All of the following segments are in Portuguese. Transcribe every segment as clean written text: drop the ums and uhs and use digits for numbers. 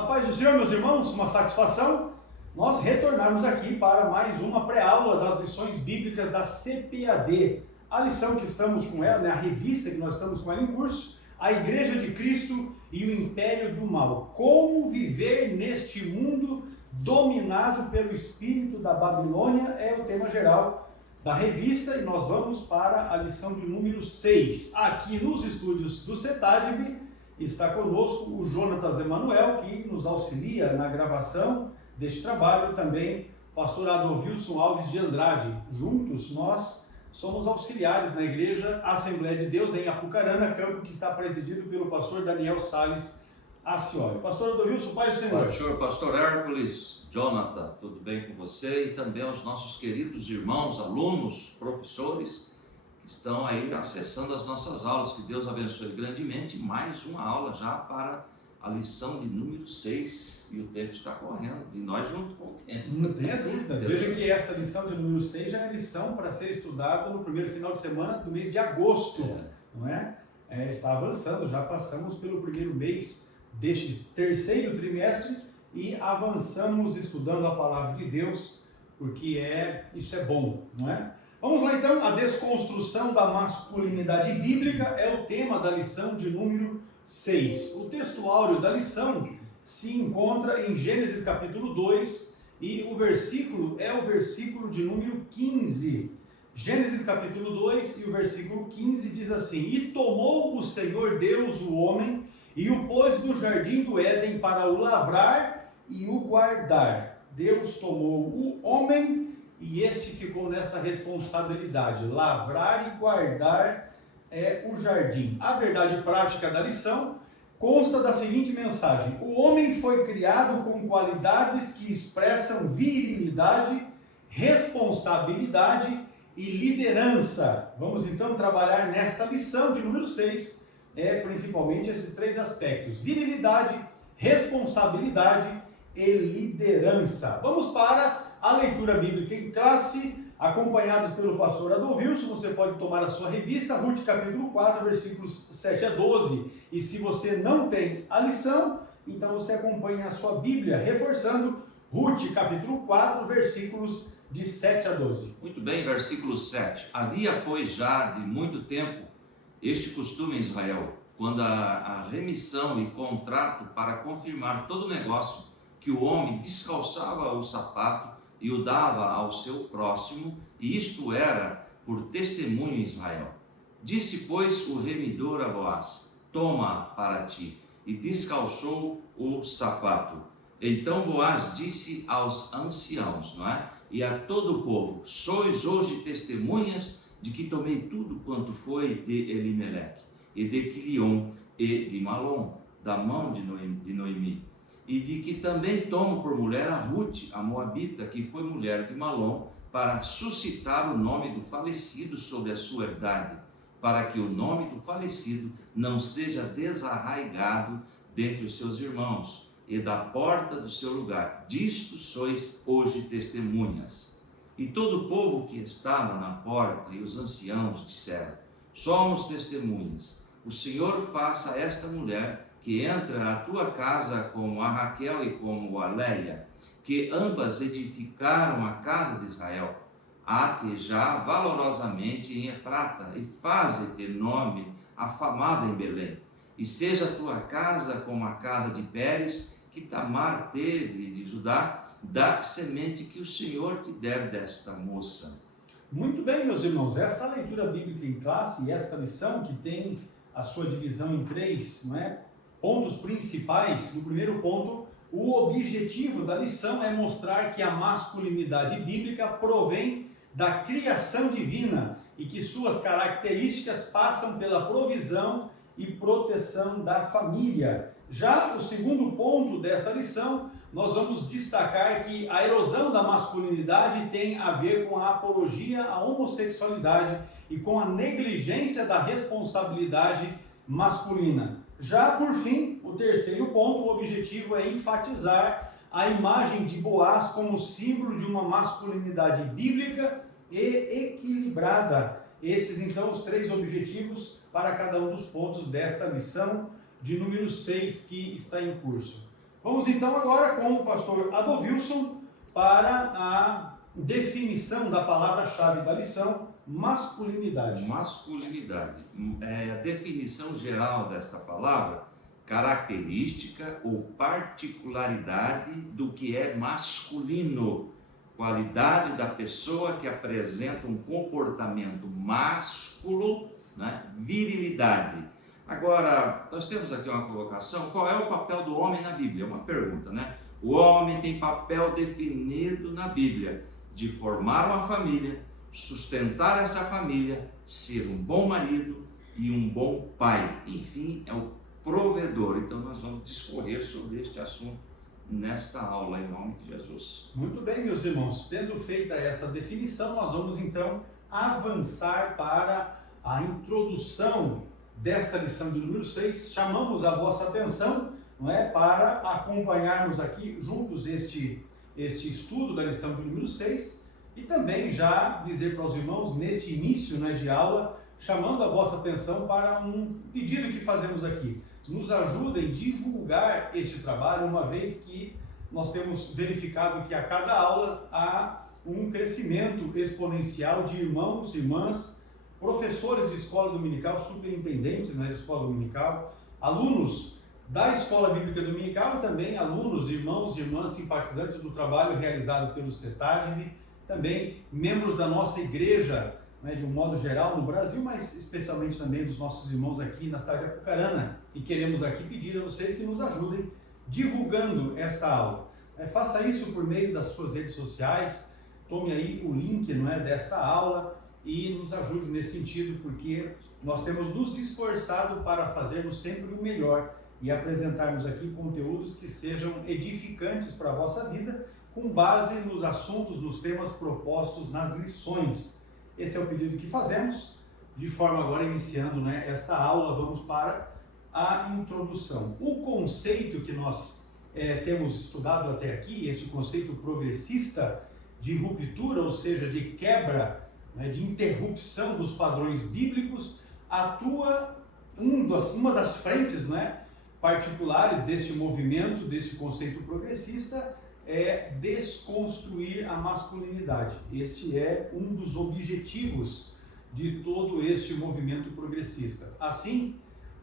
A paz do Senhor, meus irmãos, uma satisfação nós retornarmos aqui para mais uma pré-aula das lições bíblicas da CPAD. A lição que estamos com ela, a revista que nós estamos com ela em curso, a Igreja de Cristo e o Império do Mal. Como viver neste mundo dominado pelo espírito da Babilônia é o tema geral da revista e nós vamos para a lição de número 6. Aqui nos estúdios do CETADB está conosco o Jonatas Emanuel, que nos auxilia na gravação deste trabalho, também o pastor Adolvilson Alves de Andrade. Juntos nós somos auxiliares na Igreja Assembleia de Deus em Apucarana, campo que está presidido pelo pastor Daniel Salles Acioli. Pastor Adolvilson, paz do Senhor. Pastor Hércules, Jonathan, tudo bem com você? E também aos nossos queridos irmãos, alunos, professores que estão aí acessando as nossas aulas. Que Deus abençoe grandemente. Mais uma aula já para a lição de número 6. E o tempo está correndo. E nós junto com o tempo. Não tenha dúvida. Veja que esta lição de número 6 já é a lição para ser estudada no primeiro final de semana do mês de agosto. Não é? Está avançando, já passamos pelo primeiro mês deste terceiro trimestre e avançamos estudando a palavra de Deus, porque isso é bom, não é? Vamos lá então, a desconstrução da masculinidade bíblica é o tema da lição de número 6. O texto áureo da lição se encontra em Gênesis capítulo 2 e o versículo é o versículo de número 15. Gênesis capítulo 2 e o versículo 15 diz assim: E tomou o Senhor Deus o homem e o pôs no jardim do Éden para o lavrar e o guardar. Deus tomou o homem e este ficou nessa responsabilidade, lavrar e guardar o jardim. A verdade prática da lição consta da seguinte mensagem: o homem foi criado com qualidades que expressam virilidade, responsabilidade e liderança. Vamos então trabalhar nesta lição de número 6, principalmente esses três aspectos: virilidade, responsabilidade e liderança. Vamos para a leitura bíblica em classe, acompanhados pelo pastor Adolvilson. Você pode tomar a sua revista, Ruth capítulo 4, versículos 7 a 12. E se você não tem a lição, então você acompanha a sua Bíblia, reforçando Ruth capítulo 4, versículos de 7 a 12. Muito bem, versículo 7. Havia, pois, já de muito tempo este costume em Israel, quando a remissão e contrato para confirmar todo o negócio, que o homem descalçava o sapato e o dava ao seu próximo, e isto era por testemunho em Israel. Disse, pois, o remidor a Boaz: Toma para ti, e descalçou o sapato. Então Boaz disse aos anciãos, e a todo o povo: Sois hoje testemunhas de que tomei tudo quanto foi de Elimeleque, e de Quilion, e de Malom, da mão de Noemi, e de que também tomo por mulher a Ruth, a moabita, que foi mulher de Malom, para suscitar o nome do falecido sobre a sua herdade, para que o nome do falecido não seja desarraigado dentre os seus irmãos, e da porta do seu lugar. Disto sois hoje testemunhas. E todo o povo que estava na porta e os anciãos disseram: Somos testemunhas. O Senhor faça a esta mulher que entra na tua casa como a Raquel e como a Leia, que ambas edificaram a casa de Israel, ate já valorosamente em Efrata, e faze ter nome afamado em Belém. E seja a tua casa como a casa de Pérez, que Tamar teve de Judá, da semente que o Senhor te der desta moça. Muito bem, meus irmãos, esta leitura bíblica em classe e esta lição que tem a sua divisão em três, pontos principais. No primeiro ponto, o objetivo da lição é mostrar que a masculinidade bíblica provém da criação divina e que suas características passam pela provisão e proteção da família. Já o segundo ponto desta lição, nós vamos destacar que a erosão da masculinidade tem a ver com a apologia à homossexualidade e com a negligência da responsabilidade masculina. Já por fim, o terceiro ponto, o objetivo é enfatizar a imagem de Boaz como símbolo de uma masculinidade bíblica e equilibrada. Esses então os três objetivos para cada um dos pontos desta lição de número 6 que está em curso. Vamos então agora com o pastor Adovilson para a definição da palavra-chave da lição, masculinidade. Masculinidade. A definição geral desta palavra, característica ou particularidade do que é masculino, qualidade da pessoa que apresenta um comportamento másculo, né? Virilidade. Agora, nós temos aqui uma colocação: qual é o papel do homem na Bíblia? É uma pergunta, né? O homem tem papel definido na Bíblia de formar uma família, sustentar essa família, ser um bom marido e um bom pai. Enfim, é o provedor. Então nós vamos discorrer sobre este assunto nesta aula, em nome de Jesus. Muito bem, meus irmãos. Tendo feita essa definição, nós vamos então avançar para a introdução desta lição de número 6. Chamamos a vossa atenção, não é, para acompanharmos aqui juntos este estudo da lição de número 6 e também já dizer para os irmãos, neste início, né, de aula, chamando a vossa atenção para um pedido que fazemos aqui. Nos ajudem a divulgar este trabalho, uma vez que nós temos verificado que a cada aula há um crescimento exponencial de irmãos, irmãs, professores de escola dominical, superintendentes na escola dominical, alunos da escola bíblica dominical e também alunos, irmãos e irmãs simpatizantes do trabalho realizado pelo CETADB, também membros da nossa igreja, né, de um modo geral no Brasil, mas especialmente também dos nossos irmãos aqui na cidade de Apucarana. E queremos aqui pedir a vocês que nos ajudem divulgando esta aula. Faça isso por meio das suas redes sociais, tome aí o link, não é, desta aula e nos ajude nesse sentido, porque nós temos nos esforçado para fazermos sempre o melhor e apresentarmos aqui conteúdos que sejam edificantes para a vossa vida, com base nos assuntos, nos temas propostos nas lições. Esse é o pedido que fazemos, de forma agora iniciando, né, esta aula, vamos para a introdução. O conceito que nós temos estudado até aqui, esse conceito progressista de ruptura, ou seja, de quebra, né, de interrupção dos padrões bíblicos, atua uma das frentes, né, particulares deste movimento, desse conceito progressista, é desconstruir a masculinidade. Este é um dos objetivos de todo este movimento progressista. Assim,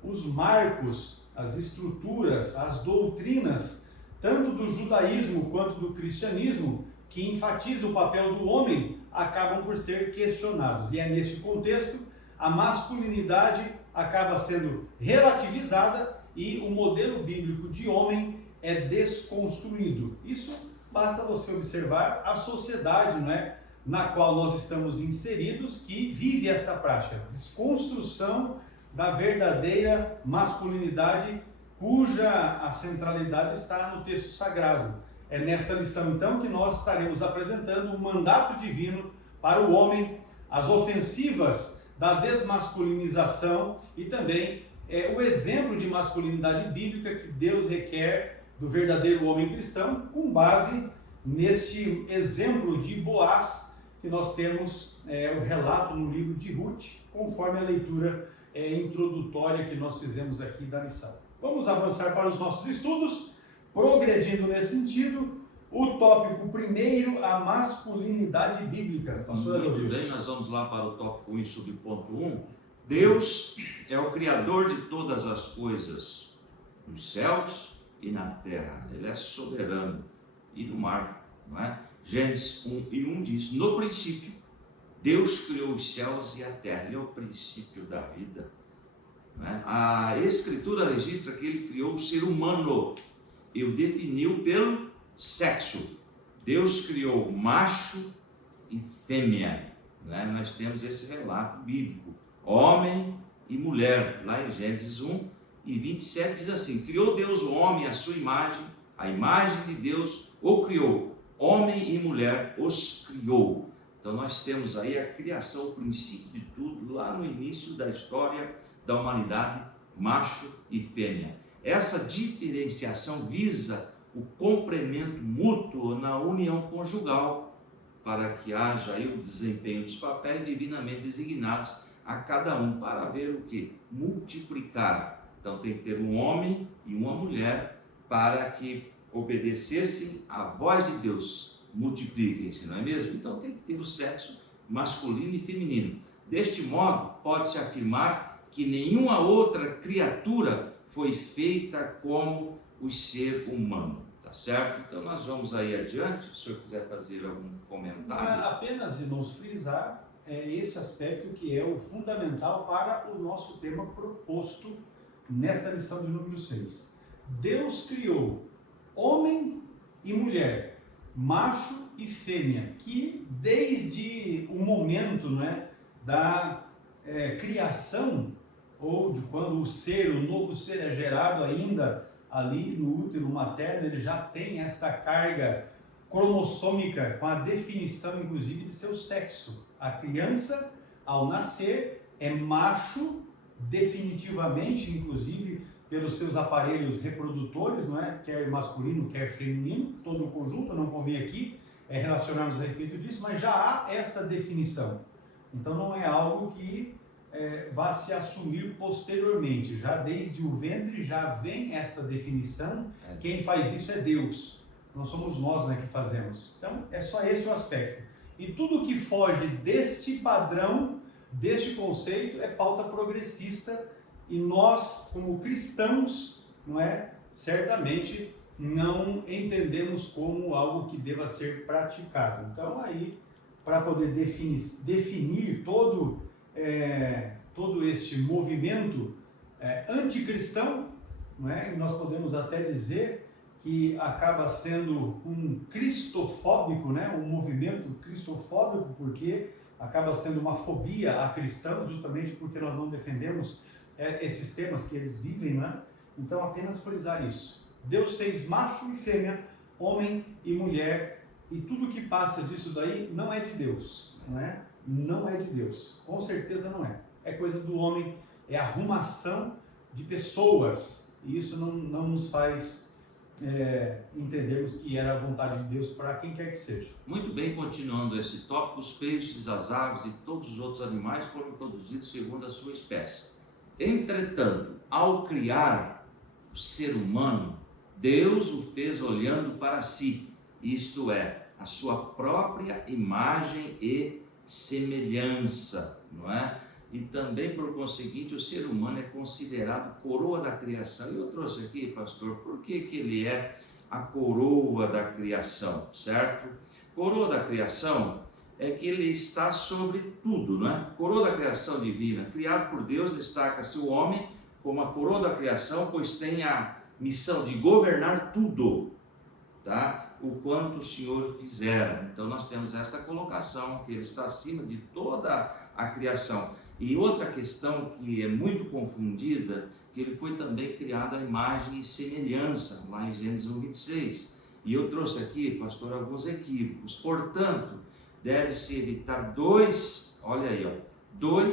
os marcos, as estruturas, as doutrinas, tanto do judaísmo quanto do cristianismo, que enfatizam o papel do homem, acabam por ser questionados. E é neste contexto, a masculinidade acaba sendo relativizada e o modelo bíblico de homem é desconstruído. Isso basta você observar a sociedade, não é, na qual nós estamos inseridos, que vive esta prática, desconstrução da verdadeira masculinidade, cuja a centralidade está no texto sagrado. É nesta lição, então, que nós estaremos apresentando o mandato divino para o homem, as ofensivas da desmasculinização e também o exemplo de masculinidade bíblica que Deus requer do verdadeiro homem cristão, com base neste exemplo de Boaz, que nós temos o relato no livro de Ruth, conforme a leitura introdutória que nós fizemos aqui da lição. Vamos avançar para os nossos estudos, progredindo nesse sentido. O tópico primeiro, a masculinidade bíblica. Pastor Muito bem, nós vamos lá para o tópico 1, subponto 1. Deus é o Criador de todas as coisas, nos céus e na terra. Ele é soberano. E no mar, não é? Gênesis 1:1 diz: no princípio, Deus criou os céus e a terra. Ele é o princípio da vida. Não é? A Escritura registra que ele criou o ser humano e o definiu pelo sexo. Deus criou macho e fêmea. Não é? Nós temos esse relato bíblico. Homem e mulher, lá em Gênesis 1:27 diz assim: criou Deus o homem à sua imagem, a imagem de Deus o criou, homem e mulher os criou. Então nós temos aí a criação, o princípio de tudo, lá no início da história da humanidade, macho e fêmea. Essa diferenciação visa o complemento mútuo na união conjugal, para que haja aí o desempenho dos papéis divinamente designados a cada um, para ver o que? Multiplicar. Então tem que ter um homem e uma mulher para que obedecessem à voz de Deus, multipliquem-se, não é mesmo? Então tem que ter o sexo masculino e feminino. Deste modo, pode-se afirmar que nenhuma outra criatura foi feita como o ser humano, tá certo? Então nós vamos aí adiante, se o senhor quiser fazer algum comentário. Apenas, irmãos, frisar esse aspecto que é o fundamental para o nosso tema proposto nesta lição de número 6. Deus criou homem e mulher, macho e fêmea, que desde o momento, não é, da criação, ou de quando o novo ser é gerado ainda ali no útero materno, ele já tem esta carga cromossômica com a definição, inclusive, de seu sexo. A criança, ao nascer, é macho, definitivamente, inclusive, pelos seus aparelhos reprodutores, não é? Quer masculino, quer feminino, todo o conjunto, não convém aqui relacionarmos a respeito disso, mas já há esta definição. Então não é algo que vá se assumir posteriormente, já desde o ventre já vem esta definição, quem faz isso é Deus, não somos nós, né, que fazemos. Então é só esse o aspecto. E tudo que foge deste padrão, deste conceito, é pauta progressista, e nós, como cristãos, não é, certamente não entendemos como algo que deva ser praticado. Então aí, para poder definir todo este movimento anticristão, não é? E nós podemos até dizer que acaba sendo um cristofóbico, né? Um movimento cristofóbico, porque acaba sendo uma fobia a cristãos, justamente porque nós não defendemos esses temas que eles vivem, né? Então apenas frisar isso. Deus fez macho e fêmea, homem e mulher, e tudo que passa disso daí não é de Deus, não é? Não é de Deus, com certeza não é. É coisa do homem, é arrumação de pessoas, e isso não nos faz entendermos que era a vontade de Deus para quem quer que seja. Muito bem, continuando esse tópico, os peixes, as aves e todos os outros animais foram produzidos segundo a sua espécie. Entretanto, ao criar o ser humano, Deus o fez olhando para si, isto é, a sua própria imagem e semelhança, não é? E também, por conseguinte, o ser humano é considerado coroa da criação. E eu trouxe aqui, pastor, por que ele é a coroa da criação, certo? Coroa da criação é que ele está sobre tudo, não é? Coroa da criação divina, criado por Deus, destaca-se o homem como a coroa da criação, pois tem a missão de governar tudo, tá? O quanto o Senhor fizera. Então nós temos esta colocação, que ele está acima de toda a criação. E outra questão que é muito confundida, que ele foi também criado à imagem e semelhança, lá em Gênesis 1:26. E eu trouxe aqui, pastor, alguns equívocos. Portanto, deve-se evitar dois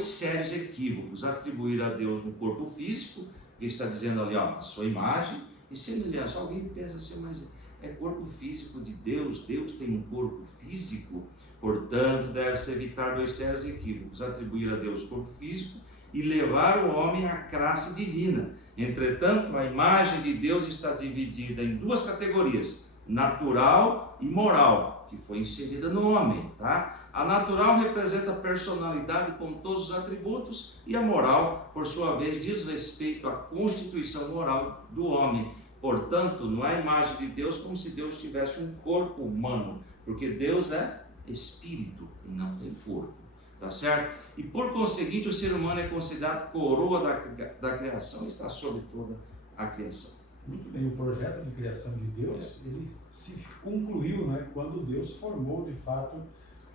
sérios equívocos: atribuir a Deus um corpo físico, que está dizendo ali, a sua imagem e semelhança. Alguém pensa assim, mas é corpo físico de Deus? Deus tem um corpo físico? Portanto, deve-se evitar dois sérios equívocos: atribuir a Deus corpo físico e levar o homem à classe divina. Entretanto, a imagem de Deus está dividida em duas categorias: natural e moral, que foi inserida no homem, tá? A natural representa a personalidade com todos os atributos, e a moral, por sua vez, diz respeito à constituição moral do homem. Portanto, não é a imagem de Deus como se Deus tivesse um corpo humano, porque Deus é espírito e não tem corpo, tá certo? E por conseguinte, o ser humano é considerado coroa da criação e está sobre toda a criação. Muito bem, o projeto de criação de Deus, ele se concluiu, né, quando Deus formou de fato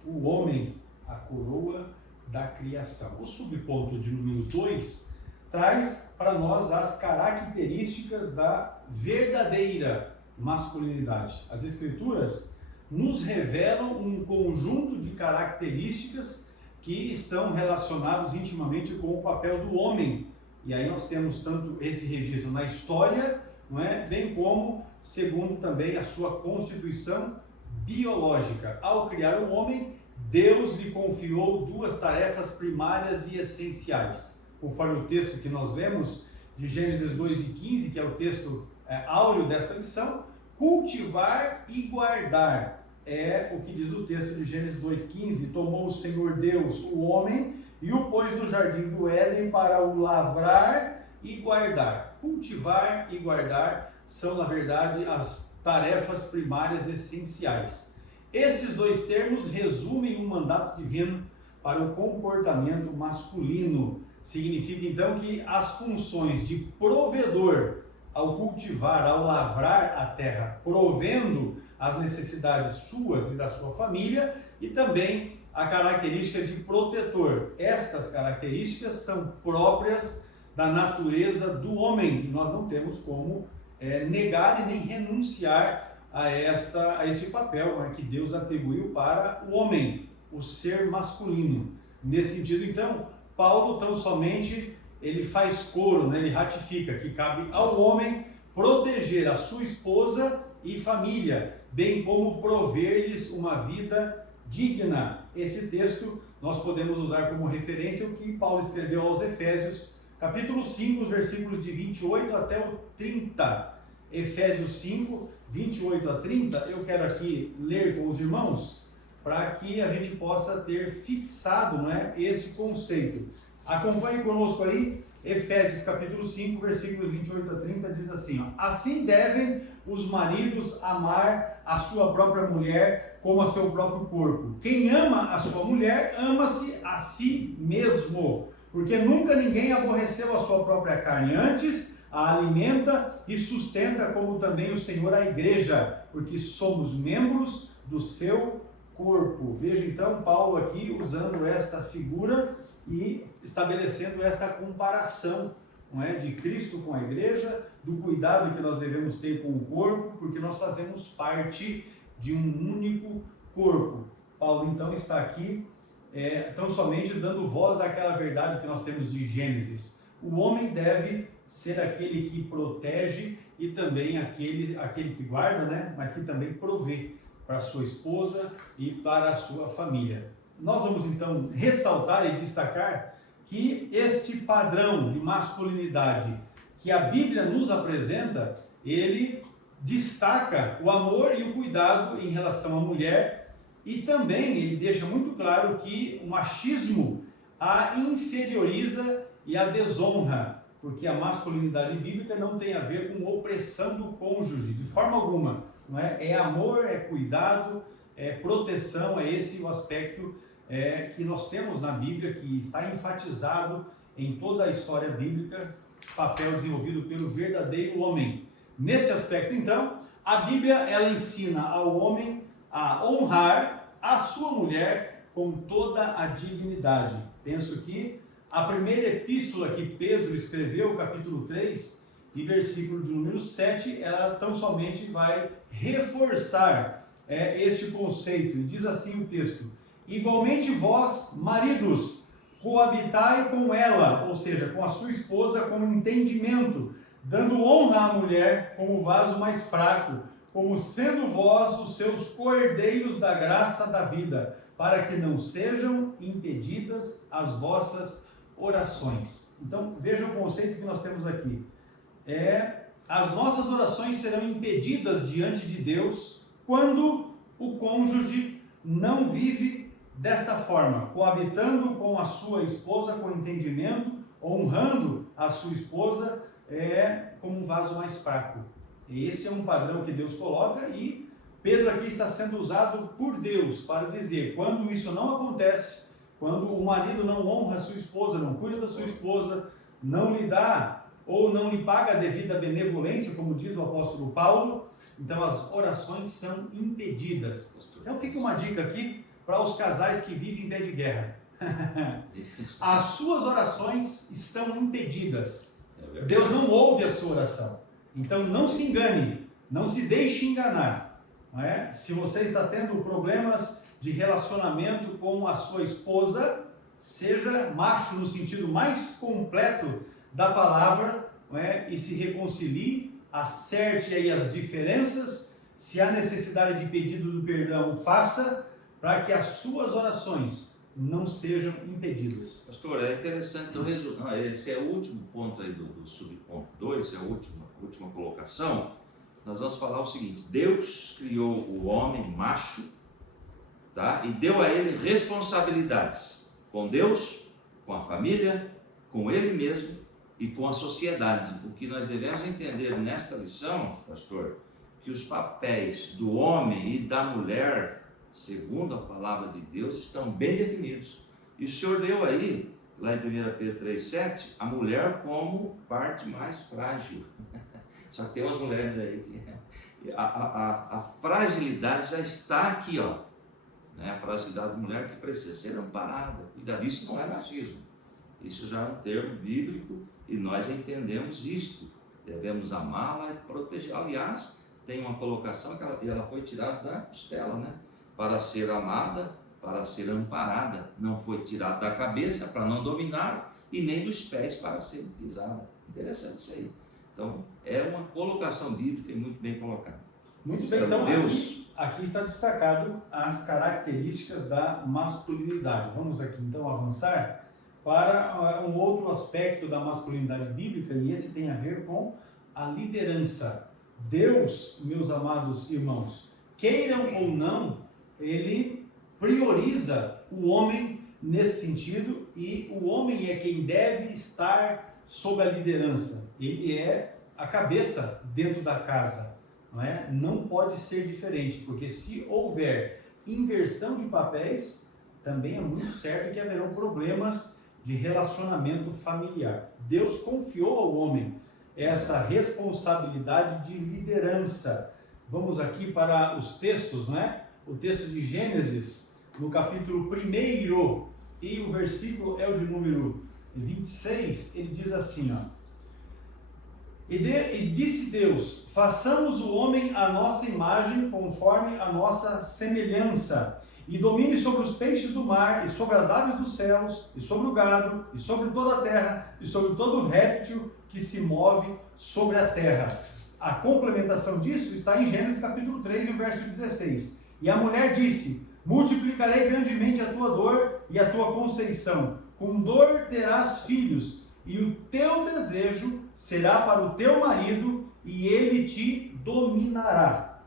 o homem, a coroa da criação. O subponto de número 2 traz para nós as características da verdadeira masculinidade. As Escrituras nos revelam um conjunto de características que estão relacionados intimamente com o papel do homem. E aí nós temos tanto esse registro na história, não é? Bem como segundo também a sua constituição biológica. Ao criar o homem, Deus lhe confiou duas tarefas primárias e essenciais. Conforme o texto que nós lemos de Gênesis 2:15, que é o texto áureo desta lição, cultivar e guardar. É o que diz o texto de Gênesis 2,15, tomou o Senhor Deus o homem e o pôs no jardim do Éden para o lavrar e guardar. Cultivar e guardar são, na verdade, as tarefas primárias essenciais. Esses dois termos resumem um mandato divino para o comportamento masculino. Significa então que as funções de provedor, ao cultivar, ao lavrar a terra, provendo as necessidades suas e da sua família, e também a característica de protetor. Estas características são próprias da natureza do homem, e nós não temos como negar e nem renunciar a este papel, né, que Deus atribuiu para o homem, o ser masculino. Nesse sentido, então, Paulo tão somente ele faz coro, né, ele ratifica que cabe ao homem proteger a sua esposa e família, bem como prover-lhes uma vida digna. Esse texto nós podemos usar como referência o que Paulo escreveu aos Efésios, capítulo 5, os versículos de 28 até o 30. Efésios 5, 28 a 30, eu quero aqui ler com os irmãos, para que a gente possa ter fixado, né, esse conceito. Acompanhe conosco aí, Efésios capítulo 5, versículos 28 a 30, diz assim, ó, assim devem os maridos amar a sua própria mulher como a seu próprio corpo. Quem ama a sua mulher, ama-se a si mesmo, porque nunca ninguém aborreceu a sua própria carne, antes a alimenta e sustenta, como também o Senhor a igreja, porque somos membros do seu corpo. Veja então Paulo aqui usando esta figura e estabelecendo esta comparação, não é, de Cristo com a igreja, do cuidado que nós devemos ter com o corpo, porque nós fazemos parte de um único corpo. Paulo então está aqui tão somente dando voz àquela verdade que nós temos de Gênesis. O homem deve ser aquele que protege e também aquele que guarda, né, mas que também provê para a sua esposa e para a sua família. Nós vamos então ressaltar e destacar que este padrão de masculinidade que a Bíblia nos apresenta, ele destaca o amor e o cuidado em relação à mulher, e também ele deixa muito claro que o machismo a inferioriza e a desonra, porque a masculinidade bíblica não tem a ver com opressão do cônjuge, de forma alguma. Não é? É amor, é cuidado, é proteção, é esse o aspecto que nós temos na Bíblia, que está enfatizado em toda a história bíblica, papel desenvolvido pelo verdadeiro homem. Nesse aspecto, então, a Bíblia ela ensina ao homem a honrar a sua mulher com toda a dignidade. Penso que a primeira epístola que Pedro escreveu, capítulo 3, e versículo de número 7, ela tão somente vai reforçar este conceito. E diz assim o texto: igualmente vós, maridos, coabitai com ela, ou seja, com a sua esposa, com entendimento, dando honra à mulher como vaso mais fraco, como sendo vós os seus cordeiros da graça da vida, para que não sejam impedidas as vossas orações. Então, veja o conceito que nós temos aqui. As nossas orações serão impedidas diante de Deus quando o cônjuge não vive desta forma, coabitando com a sua esposa com entendimento, honrando a sua esposa como um vaso mais fraco. Esse é um padrão que Deus coloca, e Pedro aqui está sendo usado por Deus para dizer, quando isso não acontece, quando o marido não honra a sua esposa, não cuida da sua esposa, não lhe dá ou não lhe paga a devida benevolência, como diz o apóstolo Paulo, então as orações são impedidas. Então fica uma dica aqui para os casais que vivem em pé de guerra. As suas orações estão impedidas. Deus não ouve a sua oração. Então não se engane, não se deixe enganar. Não é? Se você está tendo problemas de relacionamento com a sua esposa, seja macho no sentido mais completo da palavra, não é? E se reconcilie, acerte aí as diferenças, se há necessidade de pedido do perdão, faça, para que as suas orações não sejam impedidas. Pastor, é interessante, esse é o último ponto aí do subponto 2, é a última colocação. Nós vamos falar o seguinte: Deus criou o homem macho, tá? E deu a ele responsabilidades com Deus, com a família, com ele mesmo e com a sociedade. O que nós devemos entender nesta lição, pastor, que os papéis do homem e da mulher, segundo a palavra de Deus, estão bem definidos. E o Senhor deu aí, lá em 1 Pedro 3,7, a mulher como parte mais frágil. Só que tem umas mulheres aí que a fragilidade já está aqui, ó. Né? A fragilidade da mulher que precisa ser amparada. Cuidado, isso não é machismo. Isso já é um termo bíblico e nós entendemos isto. Devemos amá-la e protegê-la. Aliás, tem uma colocação que ela foi tirada da costela, né? Para ser amada, para ser amparada. Não foi tirada da cabeça para não dominar e nem dos pés para ser pisada. Interessante isso aí. Então, é uma colocação bíblica e muito bem colocada. Muito bem, então aqui está destacado as características da masculinidade. Vamos aqui então avançar para um outro aspecto da masculinidade bíblica, e esse tem a ver com a liderança. Deus, meus amados irmãos, queiram ou não, ele prioriza o homem nesse sentido, e o homem é quem deve estar sob a liderança. Ele é a cabeça dentro da casa, não é? Não pode ser diferente, porque se houver inversão de papéis, também é muito certo que haverão problemas de relacionamento familiar. Deus confiou ao homem essa responsabilidade de liderança. Vamos aqui para os textos, não é? O texto de Gênesis, no capítulo 1, e o versículo é o de número 26, ele diz assim, ó: E disse Deus: façamos o homem à nossa imagem, conforme a nossa semelhança, e domine sobre os peixes do mar, e sobre as aves dos céus, e sobre o gado, e sobre toda a terra, e sobre todo réptil que se move sobre a terra. A complementação disso está em Gênesis capítulo 3, verso 16. E a mulher disse: multiplicarei grandemente a tua dor e a tua conceição. Com dor terás filhos, e o teu desejo será para o teu marido, e ele te dominará.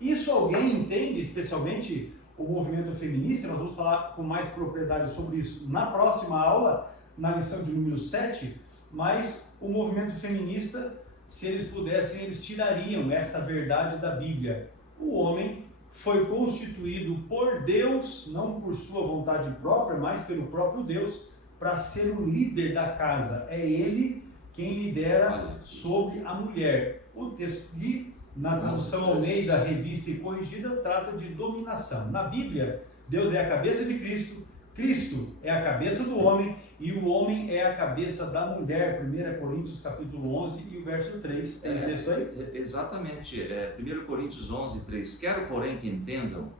Isso alguém entende, especialmente o movimento feminista? Nós vamos falar com mais propriedade sobre isso na próxima aula, na lição de número 7, mas o movimento feminista, se eles pudessem, eles tirariam esta verdade da Bíblia. O homem foi constituído por Deus, não por sua vontade própria, mas pelo próprio Deus, para ser o líder da casa. É ele quem lidera sobre a mulher. O texto que, na tradução Almeida, revista e corrigida, trata de dominação. Na Bíblia, Deus é a cabeça de Cristo, Cristo é a cabeça do homem e o homem é a cabeça da mulher. 1 Coríntios capítulo 11 e o verso 3. Tem o texto aí? Exatamente. 1 Coríntios 11, 3. Quero, porém, que entendam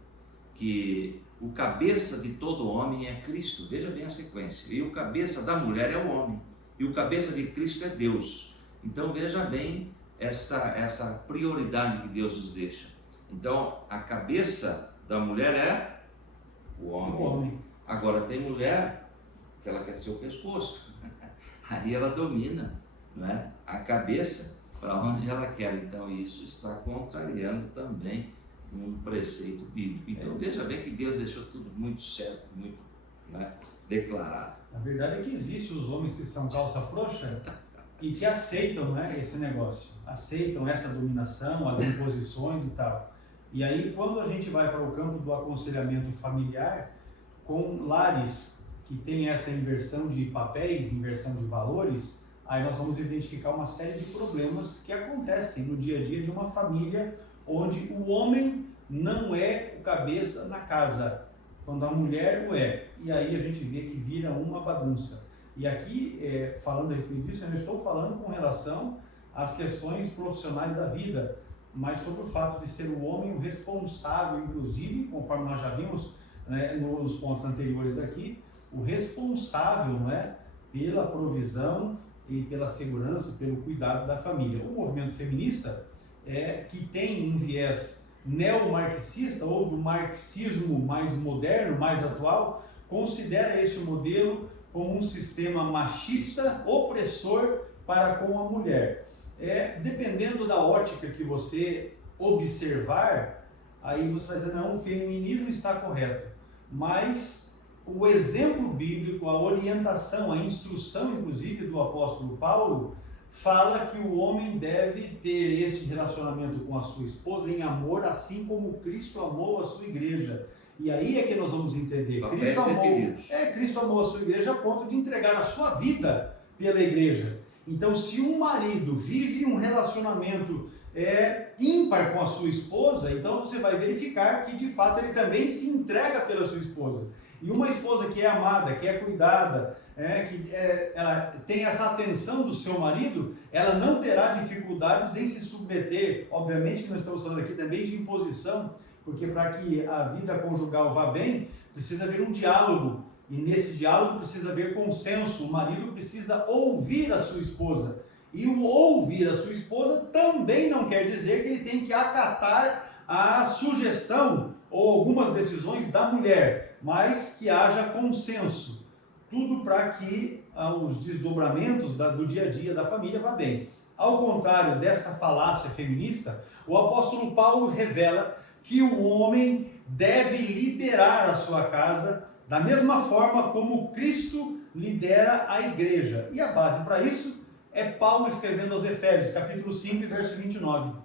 que o cabeça de todo homem é Cristo. Veja bem a sequência. E o cabeça da mulher é o homem. E o cabeça de Cristo é Deus. Então veja bem essa prioridade que Deus nos deixa. Então a cabeça da mulher é o homem. Agora tem mulher que ela quer ser o pescoço. Aí ela domina, não é? A cabeça para onde ela quer. Então isso está contrariando também um preceito bíblico. Então veja bem que Deus deixou tudo muito certo, muito, né, declarado. A verdade é que existem os homens que são calça frouxa e que aceitam, né, esse negócio, aceitam essa dominação, as imposições e tal. E aí, quando a gente vai para o campo do aconselhamento familiar, com lares que tem essa inversão de papéis, inversão de valores, aí nós vamos identificar uma série de problemas que acontecem no dia a dia de uma família onde o homem não é o cabeça na casa, quando a mulher o é. E aí a gente vê que vira uma bagunça. E aqui, falando a respeito disso, eu não estou falando com relação às questões profissionais da vida, mas sobre o fato de ser o homem o responsável, inclusive, conforme nós já vimos, né, nos pontos anteriores aqui, o responsável, né, pela provisão e pela segurança, pelo cuidado da família. O movimento feminista, que tem um viés neomarxista ou do marxismo mais moderno, mais atual, considera esse modelo como um sistema machista, opressor para com a mulher. Dependendo da ótica que você observar, aí você vai dizer, não, o feminismo está correto. Mas o exemplo bíblico, a orientação, a instrução, inclusive, do apóstolo Paulo, fala que o homem deve ter esse relacionamento com a sua esposa em amor, assim como Cristo amou a sua igreja. E aí é que nós vamos entender. Cristo amou a sua igreja a ponto de entregar a sua vida pela igreja. Então, se um marido vive um relacionamento ímpar com a sua esposa, então você vai verificar que de fato ele também se entrega pela sua esposa. E uma esposa que é amada, que é cuidada, ela tem essa atenção do seu marido, ela não terá dificuldades em se submeter. Obviamente que nós estamos falando aqui também de imposição, porque para que a vida conjugal vá bem, precisa haver um diálogo. E nesse diálogo precisa haver consenso. O marido precisa ouvir a sua esposa. E o ouvir a sua esposa também não quer dizer que ele tem que acatar a sugestão ou algumas decisões da mulher, mas que haja consenso. Tudo para que os desdobramentos do dia a dia da família vá bem. Ao contrário dessa falácia feminista, o apóstolo Paulo revela que o homem deve liderar a sua casa da mesma forma como Cristo lidera a igreja. E a base para isso é Paulo escrevendo aos Efésios, capítulo 5, verso 29.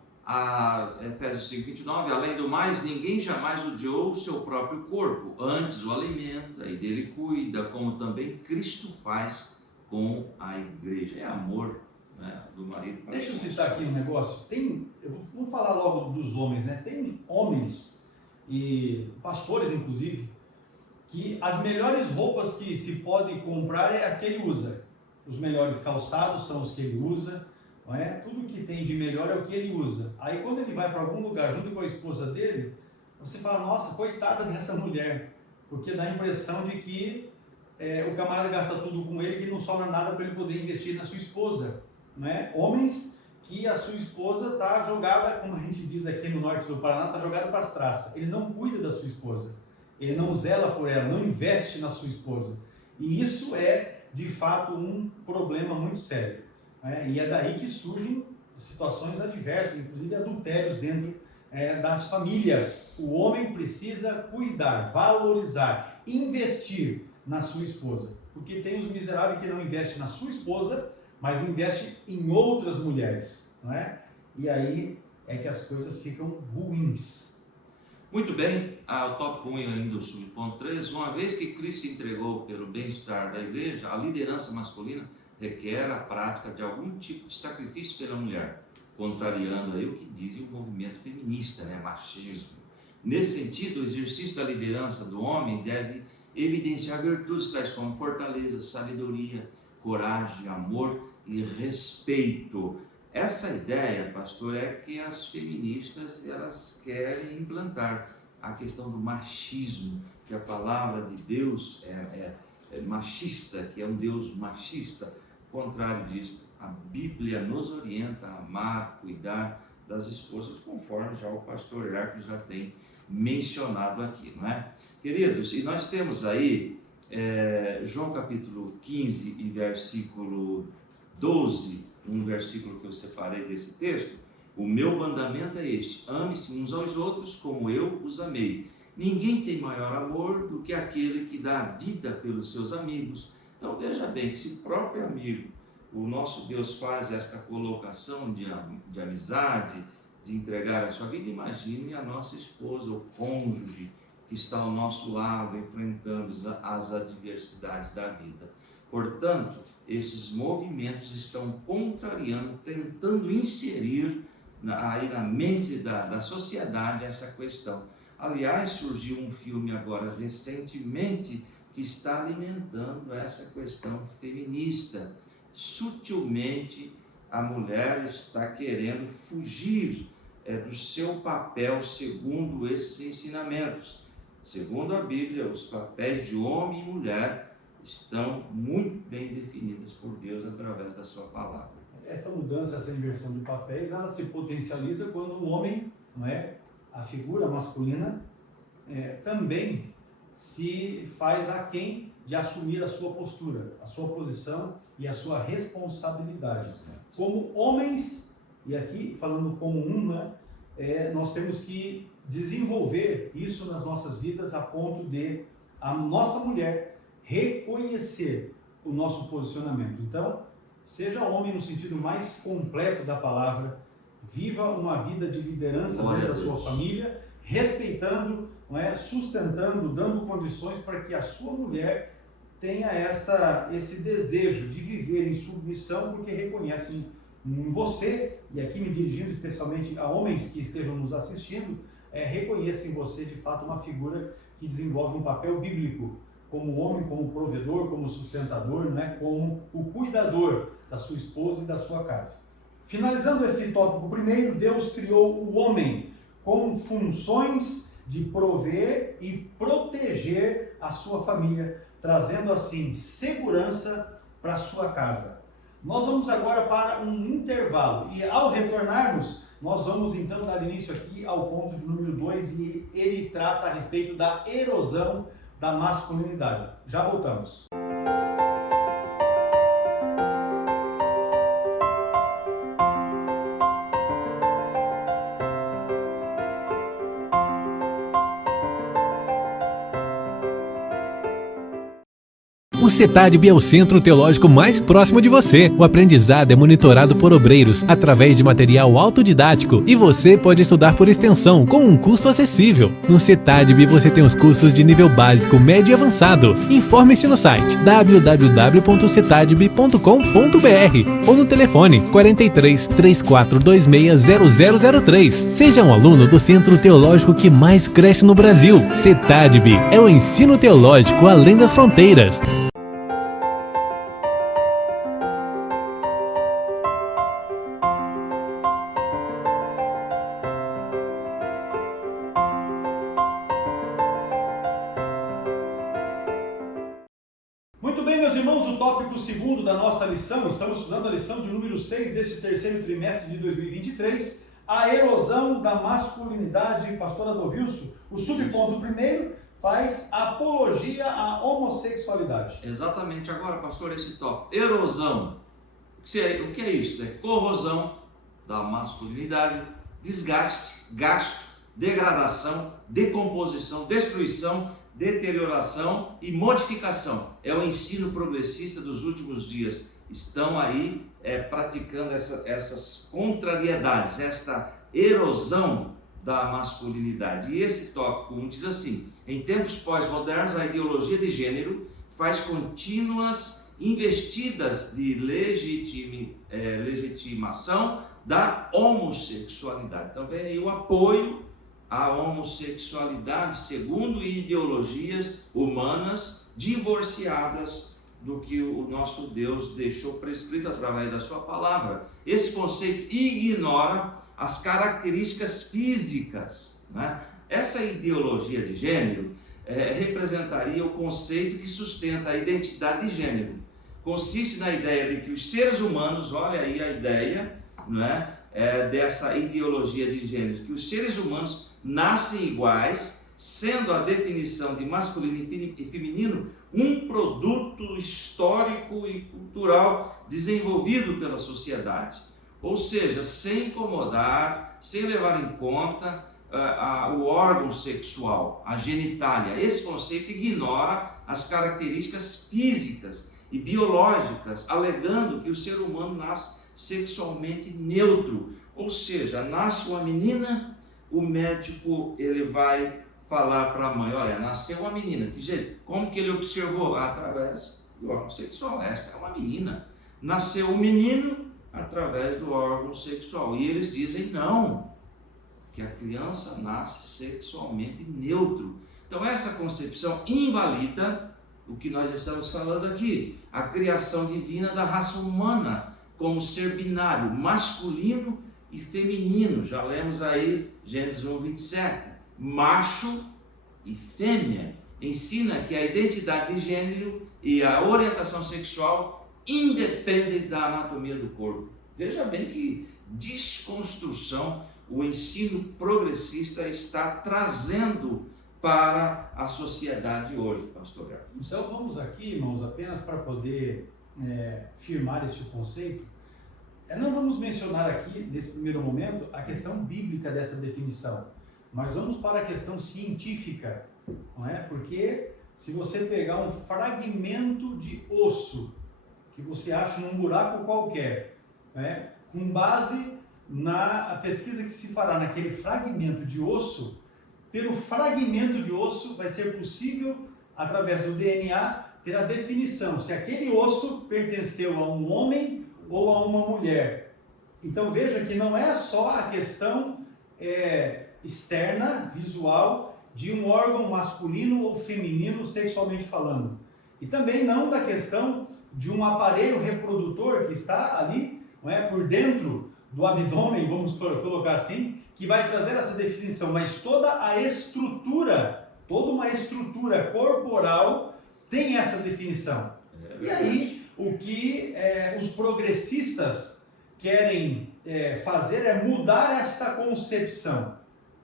Efésios 5, 29, além do mais, ninguém jamais odiou o seu próprio corpo, antes o alimenta e dele cuida, como também Cristo faz com a igreja. É amor, né, do marido. Deixa eu citar aqui um negócio. Vamos falar logo dos homens, né? Tem homens e pastores, inclusive, que as melhores roupas que se pode comprar é as que ele usa. Os melhores calçados são os que ele usa, não é? Tudo que tem de melhor é o que ele usa. Aí quando ele vai para algum lugar junto com a esposa dele, você fala, nossa, coitada dessa mulher, porque dá a impressão de que o camarada gasta tudo com ele, que não sobra nada para ele poder investir na sua esposa, não é? Homens que a sua esposa está jogada, como a gente diz aqui no norte do Paraná, está jogada para as traças. Ele não cuida da sua esposa. Ele não zela por ela, não investe na sua esposa. E isso é, de fato, um problema muito sério. Né? E é daí que surgem situações adversas, inclusive adultérios dentro das famílias. O homem precisa cuidar, valorizar, investir na sua esposa. Porque tem os miseráveis que não investem na sua esposa, mas investem em outras mulheres. Não é? E aí é que as coisas ficam ruins. Muito bem, o tópico 1 ainda, o subponto 3, uma vez que Cristo se entregou pelo bem-estar da igreja, a liderança masculina requer a prática de algum tipo de sacrifício pela mulher, contrariando aí o que diz o movimento feminista, né, machismo. Nesse sentido, o exercício da liderança do homem deve evidenciar virtudes tais como fortaleza, sabedoria, coragem, amor e respeito. Essa ideia, pastor, é que as feministas elas querem implantar a questão do machismo, que a palavra de Deus é machista, que é um Deus machista. Ao contrário disso, a Bíblia nos orienta a amar, cuidar das esposas, conforme já o pastor Hércules já tem mencionado aqui, não é? Queridos, e nós temos aí João capítulo 15 e versículo 12, um versículo que eu separei desse texto. O meu mandamento é este: ame-se uns aos outros como eu os amei. Ninguém tem maior amor do que aquele que dá a vida pelos seus amigos. Então veja bem que se o próprio amigo, o nosso Deus, faz esta colocação de amizade, de entregar a sua vida, imagine a nossa esposa, o cônjuge que está ao nosso lado, enfrentando as adversidades da vida. Portanto, esses movimentos estão contrariando, tentando inserir aí na mente da sociedade essa questão. Aliás, surgiu um filme agora recentemente que está alimentando essa questão feminista. Sutilmente, a mulher está querendo fugir do seu papel segundo esses ensinamentos. Segundo a Bíblia, os papéis de homem e mulher estão muito bem definidas por Deus através da sua palavra. Essa mudança, essa inversão de papéis, ela se potencializa quando o homem, não é, a figura masculina, também se faz aquém de assumir a sua postura, a sua posição e a sua responsabilidade. Como homens, e aqui falando como nós temos que desenvolver isso nas nossas vidas a ponto de a nossa mulher reconhecer o nosso posicionamento. Então, seja homem no sentido mais completo da palavra, viva uma vida de liderança dentro da sua família, respeitando, sustentando, dando condições para que a sua mulher tenha esse desejo de viver em submissão, porque reconhecem em você, e aqui me dirigindo especialmente a homens que estejam nos assistindo, reconhecem em você de fato uma figura que desenvolve um papel bíblico, como homem, como provedor, como sustentador, como o cuidador da sua esposa e da sua casa. Finalizando esse tópico primeiro, Deus criou o homem com funções de prover e proteger a sua família, trazendo assim segurança para a sua casa. Nós vamos agora para um intervalo e ao retornarmos, nós vamos então dar início aqui ao ponto de número 2 e ele trata a respeito da erosão da masculinidade. Já voltamos. O CETADB é o centro teológico mais próximo de você. O aprendizado é monitorado por obreiros através de material autodidático e você pode estudar por extensão com um custo acessível. No CETADB você tem os cursos de nível básico, médio e avançado. Informe-se no site www.cetadb.com.br ou no telefone 43 3426 0003. Seja um aluno do centro teológico que mais cresce no Brasil. CETADB é o ensino teológico além das fronteiras. Muito bem, meus irmãos, o tópico segundo da nossa lição, estamos estudando a lição de número 6 desse terceiro trimestre de 2023, a erosão da masculinidade. Pastor Adovilson, o subponto primeiro faz apologia à homossexualidade. Exatamente, agora, pastor, esse tópico, erosão, o que é isso? É corrosão da masculinidade, desgaste, gasto, degradação, decomposição, destruição, deterioração e modificação. É o ensino progressista dos últimos dias. Estão aí praticando essas contrariedades, esta erosão da masculinidade. E esse tópico 1 diz assim: em tempos pós-modernos, a ideologia de gênero faz contínuas investidas de legitimação da homossexualidade. Então vem aí o apoio a homossexualidade segundo ideologias humanas divorciadas do que o nosso Deus deixou prescrito através da sua palavra. Esse conceito ignora as características físicas, né? Essa ideologia de gênero representaria o conceito que sustenta a identidade de gênero. Consiste na ideia de que os seres humanos, olha aí a ideia, né, dessa ideologia de gênero, que os seres humanos nascem iguais, sendo a definição de masculino e feminino um produto histórico e cultural desenvolvido pela sociedade. Ou seja, sem incomodar, sem levar em conta o órgão sexual, a genitália. Esse conceito ignora as características físicas e biológicas, alegando que o ser humano nasce sexualmente neutro. Ou seja, nasce uma menina, o médico ele vai falar para a mãe: olha, nasceu uma menina. Que jeito? Como que ele observou? Através do órgão sexual. Esta é uma menina. Nasceu um menino através do órgão sexual. E eles dizem não, que a criança nasce sexualmente neutro. Então essa concepção invalida o que nós estamos falando aqui, a criação divina da raça humana como ser binário, masculino e feminino. Já lemos aí Gênesis 1:27, macho e fêmea. Ensina que a identidade de gênero e a orientação sexual independem da anatomia do corpo. Veja bem que desconstrução o ensino progressista está trazendo para a sociedade hoje, pastor Hermes. Então vamos aqui, irmãos, apenas para poder firmar esse conceito, não vamos mencionar aqui, nesse primeiro momento, a questão bíblica dessa definição, mas vamos para a questão científica, não é? Porque se você pegar um fragmento de osso que você acha num buraco qualquer, né, com base na pesquisa que se fará naquele fragmento de osso, pelo fragmento de osso vai ser possível, através do DNA, ter a definição se aquele osso pertenceu a um homem ou a uma mulher. Então veja que não é só a questão externa, visual, de um órgão masculino ou feminino sexualmente falando. E também não da questão de um aparelho reprodutor que está ali, não é, por dentro do abdômen, vamos colocar assim, que vai trazer essa definição, mas toda a estrutura, toda uma estrutura corporal tem essa definição. E aí, o que os progressistas querem fazer é mudar esta concepção.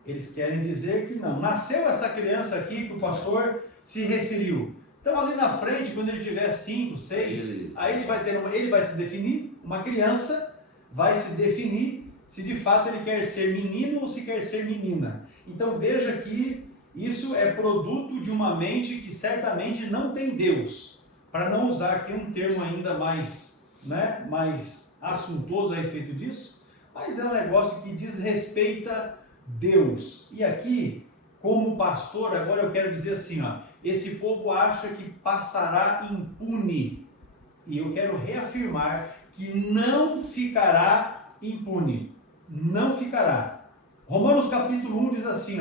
Eles querem dizer que não, nasceu essa criança aqui que o pastor se referiu. Então ali na frente, quando ele tiver 5, 6, aí ele vai se definir, uma criança vai se definir se de fato ele quer ser menino ou se quer ser menina. Então veja que isso é produto de uma mente que certamente não tem Deus. Para não usar aqui um termo ainda mais assuntoso a respeito disso, mas é um negócio que desrespeita Deus. E aqui, como pastor, agora eu quero dizer assim, esse povo acha que passará impune. E eu quero reafirmar que não ficará impune. Não ficará. Romanos capítulo 1 diz assim,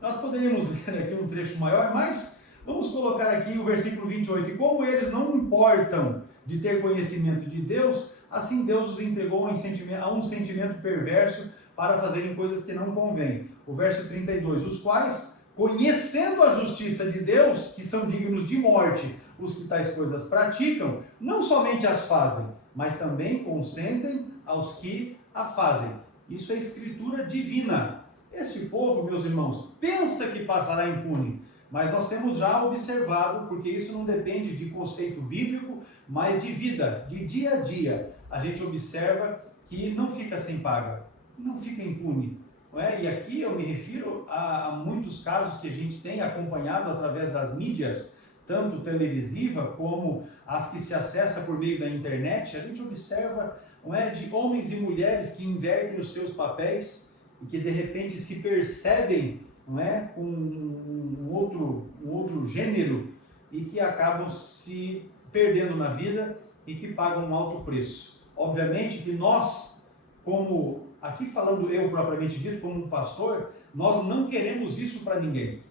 nós poderíamos ler aqui um trecho maior, mas vamos colocar aqui o versículo 28. E como eles não importam de ter conhecimento de Deus, assim Deus os entregou a um sentimento perverso para fazerem coisas que não convêm. O verso 32, os quais, conhecendo a justiça de Deus, que são dignos de morte, os que tais coisas praticam, não somente as fazem, mas também consentem aos que a fazem. Isso é escritura divina. Este povo, meus irmãos, pensa que passará impune, mas nós temos já observado, porque isso não depende de conceito bíblico, mas de vida, de dia a dia. A gente observa que não fica sem paga, não fica impune. Não é? E aqui eu me refiro a muitos casos que a gente tem acompanhado através das mídias, tanto televisiva como as que se acessa por meio da internet. A gente observa, não é, de homens e mulheres que invertem os seus papéis e que de repente se percebem, não é, com um outro gênero e que acabam se perdendo na vida e que pagam um alto preço. Obviamente que nós, como aqui falando eu propriamente dito, como um pastor, nós não queremos isso para ninguém.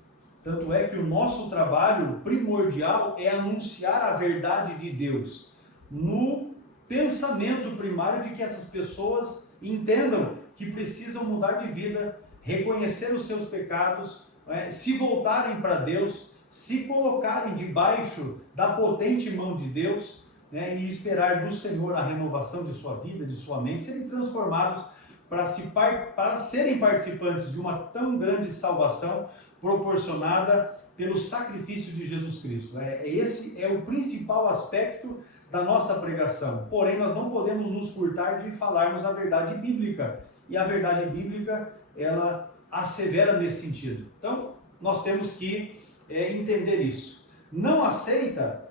Tanto é que o nosso trabalho primordial é anunciar a verdade de Deus, no pensamento primário de que essas pessoas entendam que precisam mudar de vida, reconhecer os seus pecados, se voltarem para Deus, se colocarem debaixo da potente mão de Deus, e esperar do Senhor a renovação de sua vida, de sua mente, serem transformados para serem participantes de uma tão grande salvação proporcionada pelo sacrifício de Jesus Cristo. Esse é o principal aspecto da nossa pregação. Porém, nós não podemos nos furtar de falarmos a verdade bíblica. E a verdade bíblica, ela assevera nesse sentido. Então, nós temos que entender isso. Não aceita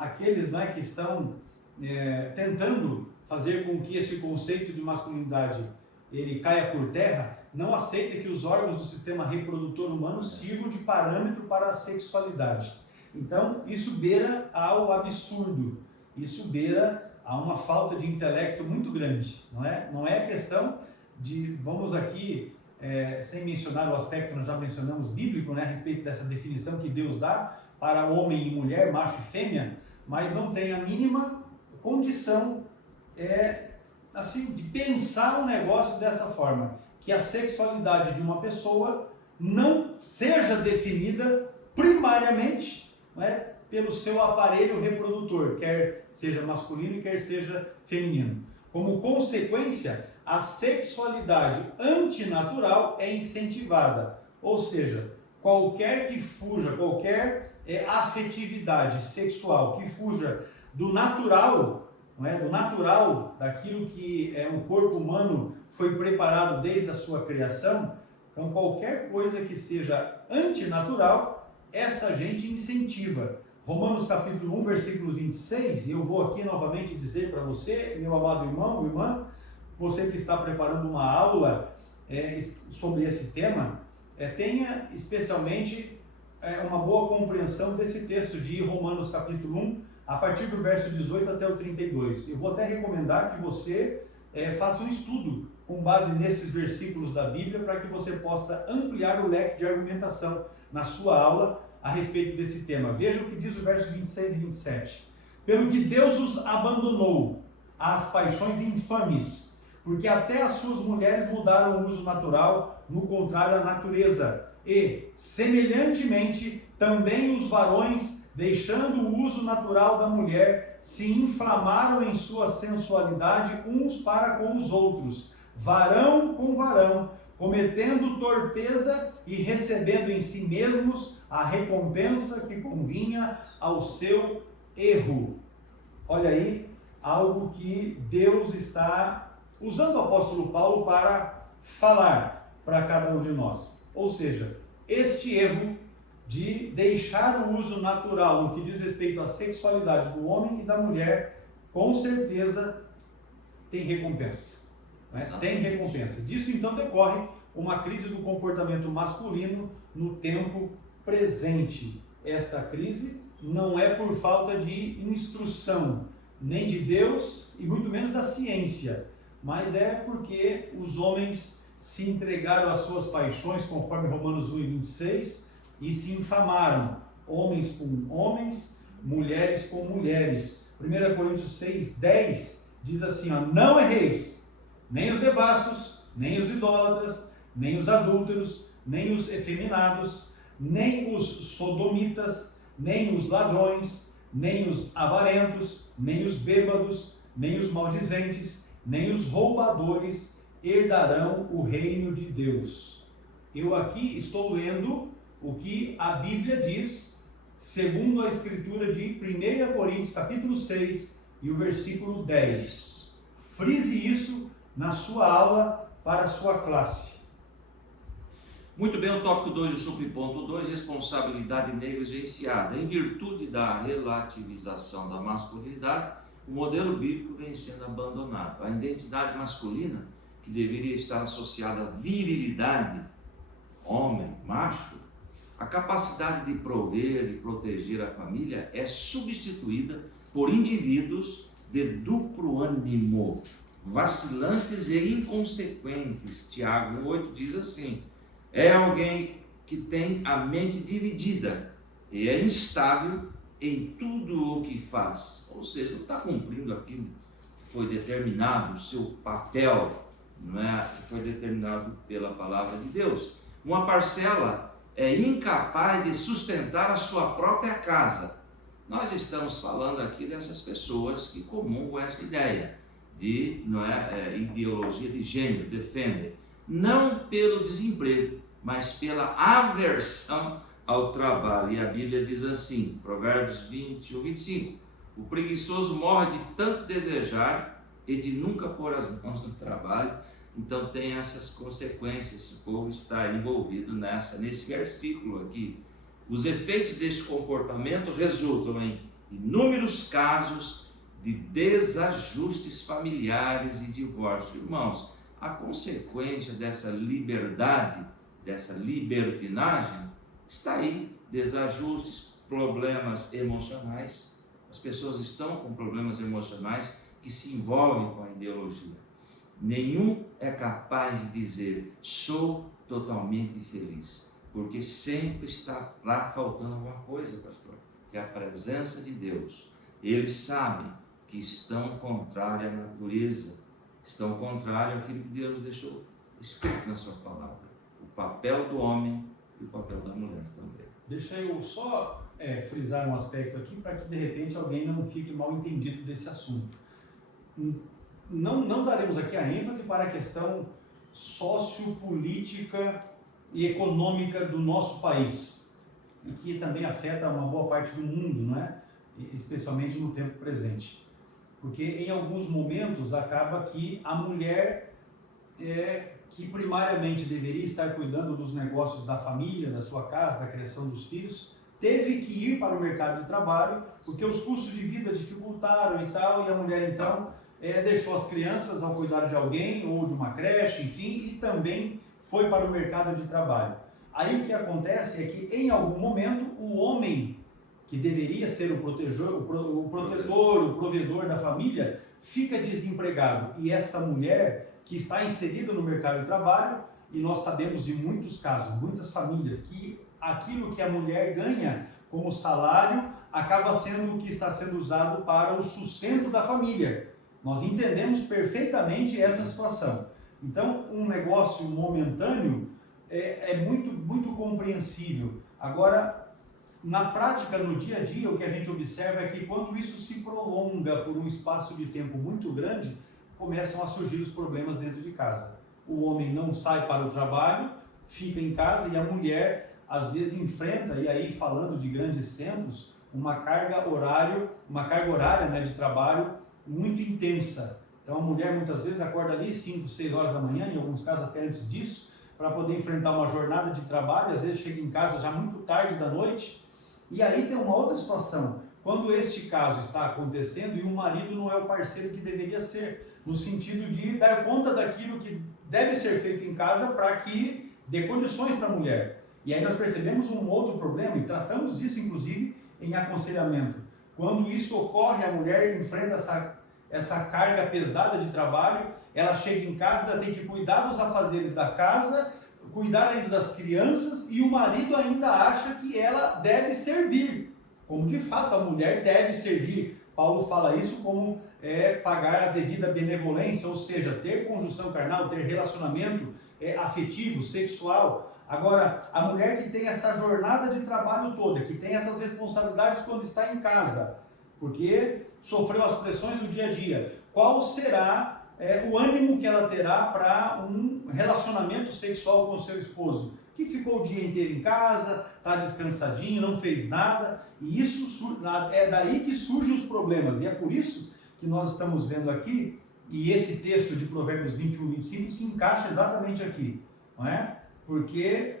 aqueles que estão tentando fazer com que esse conceito de masculinidade ele caia por terra, não aceita que os órgãos do sistema reprodutor humano sirvam de parâmetro para a sexualidade. Então, isso beira ao absurdo, isso beira a uma falta de intelecto muito grande, não é? Não é questão de, vamos aqui, sem mencionar o aspecto, nós já mencionamos bíblico, a respeito dessa definição que Deus dá para homem e mulher, macho e fêmea, mas não tem a mínima condição assim, de pensar um negócio dessa forma, que a sexualidade de uma pessoa não seja definida primariamente pelo seu aparelho reprodutor, quer seja masculino e quer seja feminino. Como consequência, a sexualidade antinatural é incentivada. Ou seja, qualquer que fuja, qualquer afetividade sexual que fuja do natural, não é? Do natural, daquilo que um corpo humano foi preparado desde a sua criação, então qualquer coisa que seja antinatural, essa gente incentiva. Romanos capítulo 1, versículo 26, e eu vou aqui novamente dizer para você, meu amado irmão, irmã, você que está preparando uma aula sobre esse tema, tenha especialmente uma boa compreensão desse texto de Romanos capítulo 1, a partir do verso 18 até o 32. Eu vou até recomendar que você faça um estudo com base nesses versículos da Bíblia, para que você possa ampliar o leque de argumentação na sua aula a respeito desse tema. Veja o que diz o verso 26 e 27. Pelo que Deus os abandonou às paixões infames, porque até as suas mulheres mudaram o uso natural, no contrário à natureza. E, semelhantemente, também os varões, deixando o uso natural da mulher, se inflamaram em sua sensualidade uns para com os outros, varão com varão, cometendo torpeza e recebendo em si mesmos a recompensa que convinha ao seu erro. Olha aí, algo que Deus está usando o apóstolo Paulo para falar para cada um de nós. Ou seja, este erro de deixar o uso natural no que diz respeito à sexualidade do homem e da mulher, com certeza tem recompensa. Né? Tem recompensa. Disso então decorre uma crise do comportamento masculino no tempo presente. Esta crise não é por falta de instrução, nem de Deus e muito menos da ciência, mas é porque os homens se entregaram às suas paixões, conforme Romanos 1 e 26, e se infamaram, homens com homens, mulheres com mulheres. 1 Coríntios 6, 10 diz assim, não erreis, nem os devassos, nem os idólatras, nem os adúlteros, nem os efeminados, nem os sodomitas, nem os ladrões, nem os avarentos, nem os bêbados, nem os maldizentes, nem os roubadores herdarão o reino de Deus. Eu aqui estou lendo o que a Bíblia diz, segundo a escritura de 1 Coríntios capítulo 6 e o versículo 10. Frise isso na sua aula para a sua classe. Muito bem, o tópico 2 do subponto 2, responsabilidade negligenciada. Em virtude da relativização da masculinidade, o modelo bíblico vem sendo abandonado. A identidade masculina, que deveria estar associada à virilidade, homem, macho, a capacidade de prover e proteger a família é substituída por indivíduos de duplo ânimo, vacilantes e inconsequentes. Tiago 8 diz assim, é alguém que tem a mente dividida e é instável em tudo o que faz, ou seja, não está cumprindo aquilo que foi determinado, o seu papel, não é? Que foi determinado pela palavra de Deus. Uma parcela é incapaz de sustentar a sua própria casa. Nós estamos falando aqui dessas pessoas que comungam essa ideia de, ideologia de gênero, defendem, não pelo desemprego, mas pela aversão ao trabalho. E a Bíblia diz assim, Provérbios 21, 25, o preguiçoso morre de tanto desejar e de nunca pôr as mãos no trabalho. Então tem essas consequências, o povo está envolvido nesse versículo aqui. Os efeitos deste comportamento resultam em inúmeros casos de desajustes familiares e divórcio. Irmãos, a consequência dessa liberdade, dessa libertinagem, está aí, desajustes, problemas emocionais. As pessoas estão com problemas emocionais que se envolvem com a ideologia. Nenhum é capaz de dizer, sou totalmente feliz, porque sempre está lá faltando alguma coisa, pastor, que é a presença de Deus. Eles sabem que estão contrários à natureza, estão contrários àquilo que Deus deixou escrito na sua palavra. O papel do homem e o papel da mulher também. Deixa eu só frisar um aspecto aqui, para que de repente alguém não fique mal entendido desse assunto. não daremos aqui a ênfase para a questão sociopolítica e econômica do nosso país, e que também afeta uma boa parte do mundo, não é? Especialmente no tempo presente. Porque em alguns momentos acaba que a mulher, que primariamente deveria estar cuidando dos negócios da família, da sua casa, da criação dos filhos, teve que ir para o mercado de trabalho, porque os custos de vida dificultaram e tal, e a mulher então deixou as crianças ao cuidar de alguém, ou de uma creche, enfim, e também foi para o mercado de trabalho. Aí o que acontece é que em algum momento o homem, que deveria ser o protetor, o provedor da família, fica desempregado. E esta mulher que está inserida no mercado de trabalho, e nós sabemos de muitos casos, muitas famílias, que aquilo que a mulher ganha como salário acaba sendo o que está sendo usado para o sustento da família. Nós entendemos perfeitamente essa situação. Então, um negócio momentâneo é muito compreensível. Agora, na prática, no dia a dia, o que a gente observa é que quando isso se prolonga por um espaço de tempo muito grande, começam a surgir os problemas dentro de casa. O homem não sai para o trabalho, fica em casa, e a mulher às vezes enfrenta, e aí falando de grandes centros, uma carga horária, né, de trabalho muito intensa. Então a mulher muitas vezes acorda ali 5, 6 horas da manhã, em alguns casos até antes disso, para poder enfrentar uma jornada de trabalho, às vezes chega em casa já muito tarde da noite. E aí tem uma outra situação, quando este caso está acontecendo e o marido não é o parceiro que deveria ser, no sentido de dar conta daquilo que deve ser feito em casa para que dê condições para a mulher. E aí nós percebemos um outro problema, e tratamos disso inclusive em aconselhamento. Quando isso ocorre, a mulher enfrenta essa carga pesada de trabalho, ela chega em casa, ela tem que cuidar dos afazeres da casa, cuidar ainda das crianças, e o marido ainda acha que ela deve servir, como de fato a mulher deve servir. Paulo fala isso como pagar a devida benevolência, ou seja, ter conjunção carnal, ter relacionamento afetivo, sexual. Agora, a mulher que tem essa jornada de trabalho toda, que tem essas responsabilidades quando está em casa, porque sofreu as pressões do dia a dia, qual será o ânimo que ela terá para um relacionamento sexual com o seu esposo, que ficou o dia inteiro em casa, está descansadinho, não fez nada, e isso é daí que surgem os problemas, e é por isso que nós estamos vendo aqui, e esse texto de Provérbios 21, 25 se encaixa exatamente aqui, não é? Porque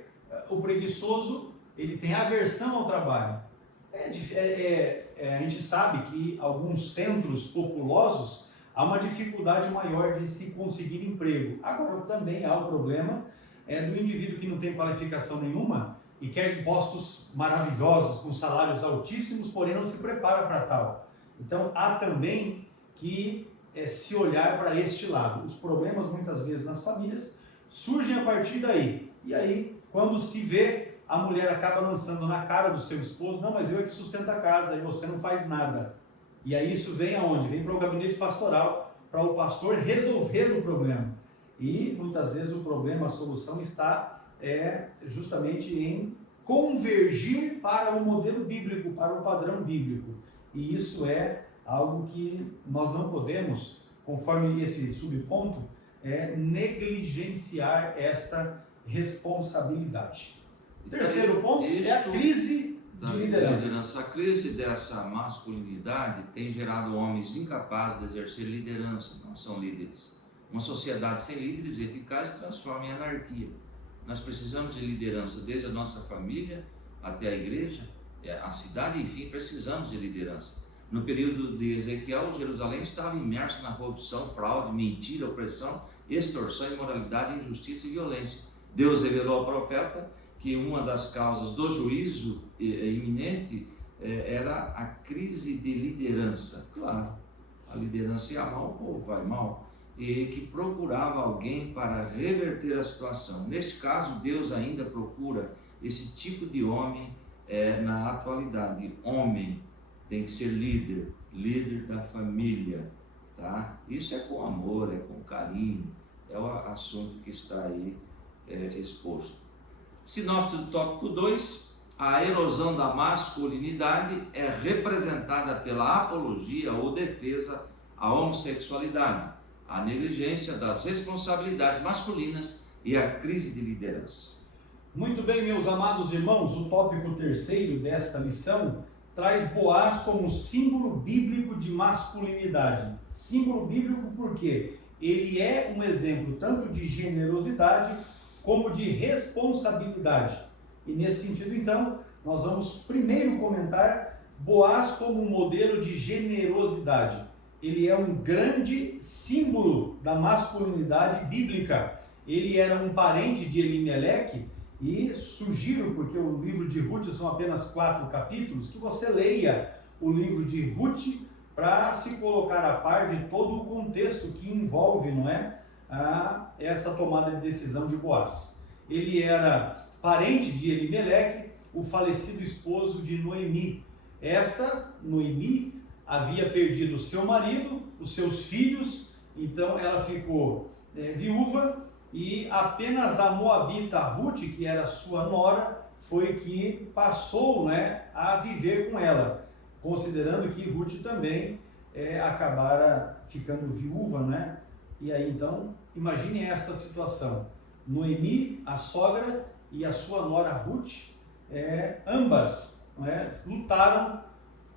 o preguiçoso, ele tem aversão ao trabalho. A gente sabe que alguns centros populosos há uma dificuldade maior de se conseguir emprego. Agora também há o problema do indivíduo que não tem qualificação nenhuma e quer postos maravilhosos, com salários altíssimos, porém não se prepara para tal. Então há também que se olhar para este lado. Os problemas muitas vezes nas famílias surgem a partir daí. E aí, quando se vê, a mulher acaba lançando na cara do seu esposo: não, mas eu é que sustento a casa e você não faz nada. E aí isso vem aonde? Vem para o gabinete pastoral, para o pastor resolver o problema. E muitas vezes o problema, a solução está justamente em convergir para o modelo bíblico, para o padrão bíblico. E isso é algo que nós não podemos, conforme esse subponto, negligenciar esta responsabilidade. Então, Terceiro ponto é a crise de liderança. A crise dessa masculinidade tem gerado homens incapazes de exercer liderança, não são líderes. Uma sociedade sem líderes eficazes transforma em anarquia. Nós precisamos de liderança desde a nossa família até a igreja, a cidade, enfim, precisamos de liderança. No período de Ezequiel, Jerusalém estava imerso na corrupção, fraude, mentira, opressão, extorsão, imoralidade, injustiça e violência. Deus revelou ao profeta que uma das causas do juízo iminente era a crise de liderança. Claro, a liderança ia mal, o povo vai mal, e que procurava alguém para reverter a situação. Neste caso, Deus ainda procura esse tipo de homem na atualidade. Homem tem que ser líder da família, tá? Isso é com amor, é com carinho, é o assunto que está aí exposto. Sinopse do tópico 2, a erosão da masculinidade é representada pela apologia ou defesa à homossexualidade, a negligência das responsabilidades masculinas e a crise de liderança. Muito bem, meus amados irmãos, o tópico terceiro desta lição traz Boaz como símbolo bíblico de masculinidade. Símbolo bíblico porque ele é um exemplo tanto de generosidade como de responsabilidade. E nesse sentido, então, nós vamos primeiro comentar Boaz como um modelo de generosidade. Ele é um grande símbolo da masculinidade bíblica. Ele era um parente de Elimeleque e sugiro, porque o livro de Ruth são apenas 4 capítulos, que você leia o livro de Ruth para se colocar a par de todo o contexto que envolve, não é, esta tomada de decisão de Boaz. Ele era parente de Elimeleque, o falecido esposo de Noemi. Esta, Noemi, havia perdido seu marido, os seus filhos, então ela ficou viúva, e apenas a moabita Ruth, que era sua nora, foi que passou, né, a viver com ela, considerando que Ruth também acabara ficando viúva, né? E aí então, imagine essa situação, Noemi, a sogra, e a sua nora Ruth, ambas, lutaram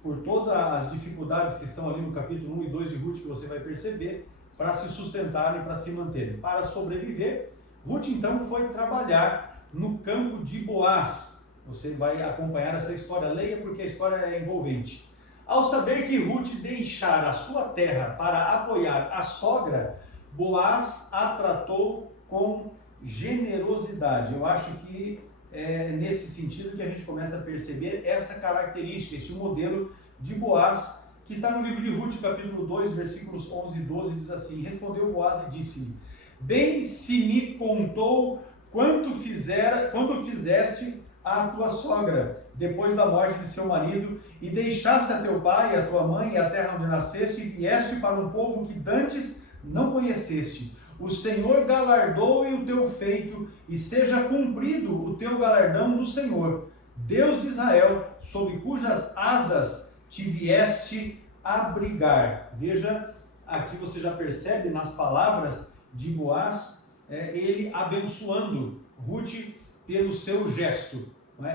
por todas as dificuldades que estão ali no capítulo 1 e 2 de Ruth, que você vai perceber, para se sustentarem, para se manterem. Para sobreviver, Ruth então foi trabalhar no campo de Boaz. Você vai acompanhar essa história, leia porque a história é envolvente. Ao saber que Ruth deixara a sua terra para apoiar a sogra, Boaz a tratou com generosidade. Eu acho que é nesse sentido que a gente começa a perceber essa característica, esse modelo de Boaz, que está no livro de Ruth, capítulo 2, versículos 11 e 12, diz assim: respondeu Boaz e disse-lhe: bem se me contou quanto fizeste à tua sogra, depois da morte de seu marido, e deixaste a teu pai, a tua mãe e a terra onde nasceste, e vieste para um povo que dantes não conheceste. O Senhor galardoe o teu feito, e seja cumprido o teu galardão do Senhor, Deus de Israel, sob cujas asas te vieste abrigar. Veja, aqui você já percebe nas palavras de Boaz, ele abençoando Ruth pelo seu gesto.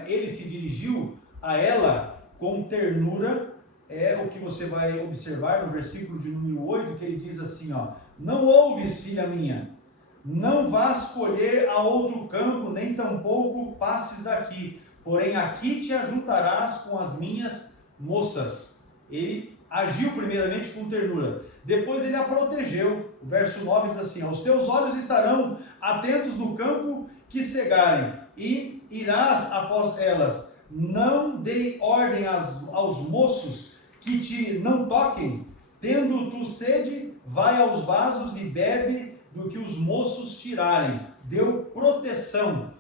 Ele se dirigiu a ela com ternura, o que você vai observar no versículo de número 8, que ele diz assim, não ouves, filha minha, não vás colher a outro campo, nem tampouco passes daqui, porém aqui te ajuntarás com as minhas moças. Ele agiu primeiramente com ternura, depois ele a protegeu. O verso 9 diz assim, os teus olhos estarão atentos no campo que cegarem, e irás após elas, não dei ordem aos moços que te não toquem, tendo tu sede, vai aos vasos e bebe do que os moços tirarem. Deu proteção.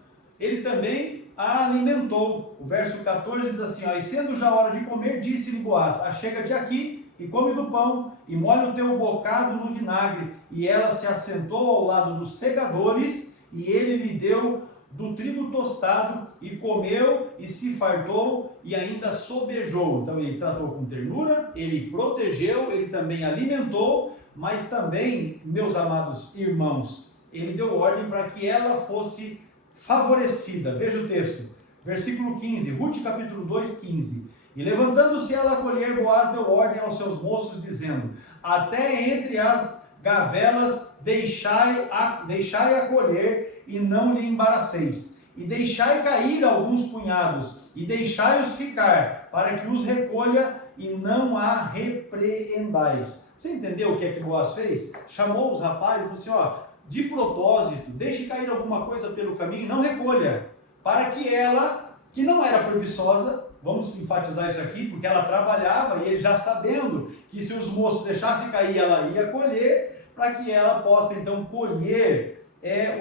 Ele também a alimentou. O verso 14 diz assim, e sendo já hora de comer, disse-lhe Boaz, achega-te aqui e come do pão, e molha o teu bocado no vinagre. E ela se assentou ao lado dos segadores, e ele lhe deu do trigo tostado, e comeu, e se fartou, e ainda sobejou. Então ele tratou com ternura, ele protegeu, ele também alimentou, mas também, meus amados irmãos, ele deu ordem para que ela fosse favorecida. Veja o texto, versículo 15, Ruth capítulo 2, 15. E levantando-se ela a colher, Boaz deu ordem aos seus moços, dizendo, até entre as gavelas deixai-a colher, e não lhe embaraceis, e deixai cair alguns punhados, e deixai-os ficar, para que os recolha, e não a repreendais. Você entendeu o que é que Boaz fez? Chamou os rapazes e falou assim, de propósito, deixe cair alguma coisa pelo caminho, não recolha, para que ela, que não era preguiçosa, vamos enfatizar isso aqui, porque ela trabalhava, e ele já sabendo que se os moços deixassem cair, ela ia colher, para que ela possa então colher,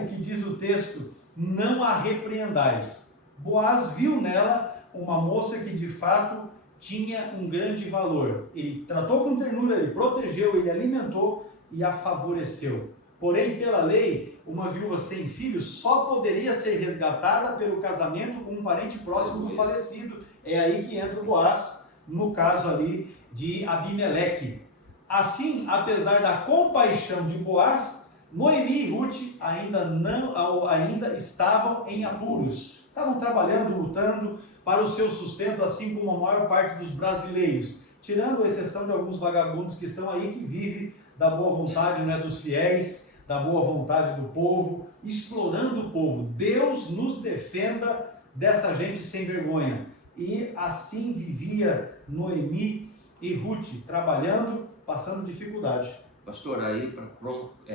o que diz o texto, não a repreendais. Boaz viu nela uma moça que de fato tinha um grande valor. Ele tratou com ternura, ele protegeu, ele alimentou e a favoreceu. Porém, pela lei, uma viúva sem filhos só poderia ser resgatada pelo casamento com um parente próximo do falecido. É aí que entra o Boaz, no caso ali de Abimeleque. Assim, apesar da compaixão de Boaz, Noemi e Ruth ainda estavam em apuros. Estavam trabalhando, lutando para o seu sustento, assim como a maior parte dos brasileiros, tirando a exceção de alguns vagabundos que estão aí, que vivem da boa vontade, né, dos fiéis, da boa vontade do povo, explorando o povo. Deus nos defenda dessa gente sem vergonha. E assim vivia Noemi e Ruth, trabalhando, passando dificuldade. Pastor, aí para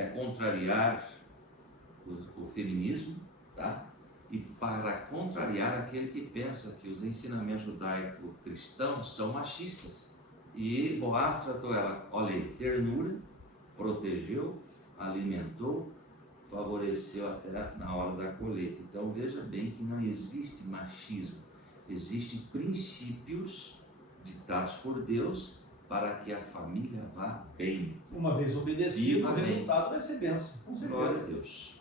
contrariar o feminismo, tá? E para contrariar aquele que pensa que os ensinamentos judaico-cristãos são machistas. E Boaz tratou ela, olha aí, ternura, protegeu, alimentou, favoreceu até na hora da colheita. Então veja bem que não existe machismo, existem princípios ditados por Deus para que a família vá bem. Uma vez obedecido, o resultado vai ser bênção, com certeza. Glória a Deus.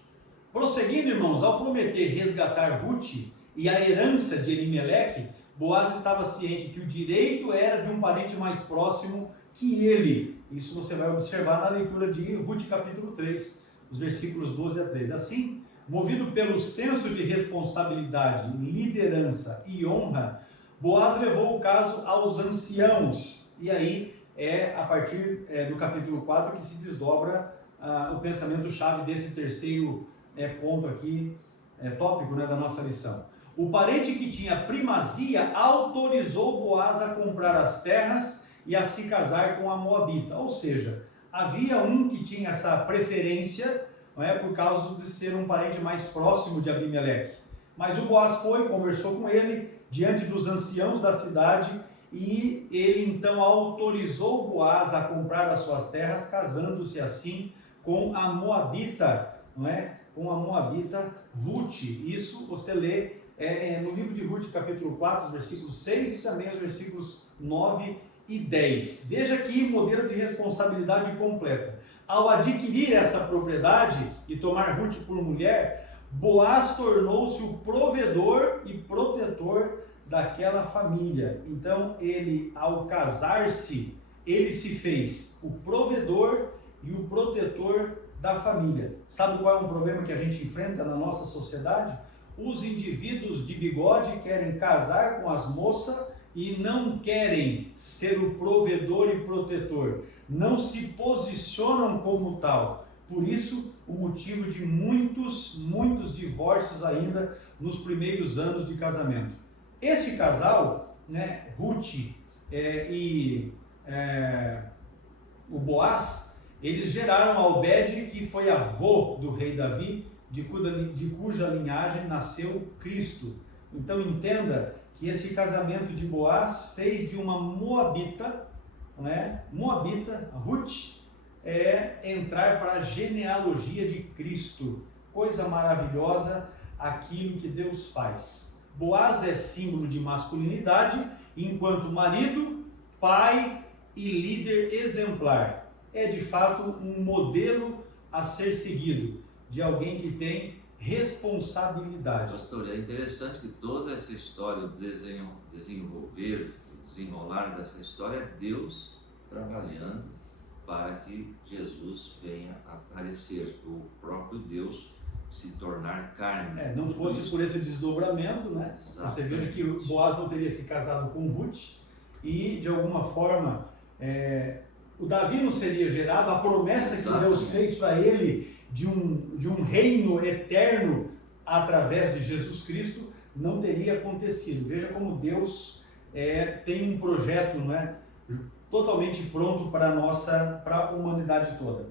Prosseguindo, irmãos, ao prometer resgatar Ruth e a herança de Elimeleque, Boaz estava ciente que o direito era de um parente mais próximo que ele. Isso você vai observar na leitura de Ruth capítulo 3, os versículos 12 a 13. Assim, movido pelo senso de responsabilidade, liderança e honra, Boaz levou o caso aos anciãos. E aí é a partir do capítulo 4 que se desdobra o pensamento-chave desse terceiro ponto aqui, tópico, né, da nossa lição. O parente que tinha primazia autorizou Boaz a comprar as terras e a se casar com a Moabita. Ou seja, havia um que tinha essa preferência, não é, por causa de ser um parente mais próximo de Abimeleque. Mas o Boaz foi, conversou com ele diante dos anciãos da cidade e ele então autorizou Boaz a comprar as suas terras, casando-se assim com a Moabita, não é? Com a Moabita Ruth. Isso você lê no livro de Ruth, capítulo 4, os versículos 6 e também os versículos 9 e 10. Veja aqui o modelo de responsabilidade completa. Ao adquirir essa propriedade e tomar Ruth por mulher, Boaz tornou-se o provedor e protetor daquela família. Então ele, ao casar-se, ele se fez o provedor e o protetor da família. Sabe qual é um problema que a gente enfrenta na nossa sociedade? Os indivíduos de bigode querem casar com as moças e não querem ser o provedor e protetor. Não se posicionam como tal. Por isso, o motivo de muitos divórcios ainda nos primeiros anos de casamento. Esse casal, né, Ruth e o Boaz, eles geraram Obed, que foi avô do rei Davi, de cuja linhagem nasceu Cristo. Então entenda que esse casamento de Boaz fez de uma Moabita, não é? Moabita, Ruth, entrar para a genealogia de Cristo. Coisa maravilhosa aquilo que Deus faz. Boaz é símbolo de masculinidade, enquanto marido, pai e líder exemplar. É de fato um modelo a ser seguido, de alguém que tem responsabilidade. Pastor, é interessante que toda essa história, o desenrolar dessa história é Deus trabalhando para que Jesus venha aparecer, o próprio Deus se tornar carne. Não fosse por esse desdobramento, né? Exatamente. Você veja que o Boaz não teria se casado com Ruth e, de alguma forma, o Davi não seria gerado, a promessa que Deus fez para ele de um reino eterno através de Jesus Cristo não teria acontecido. Veja como Deus tem um projeto, não é, totalmente pronto para a humanidade toda.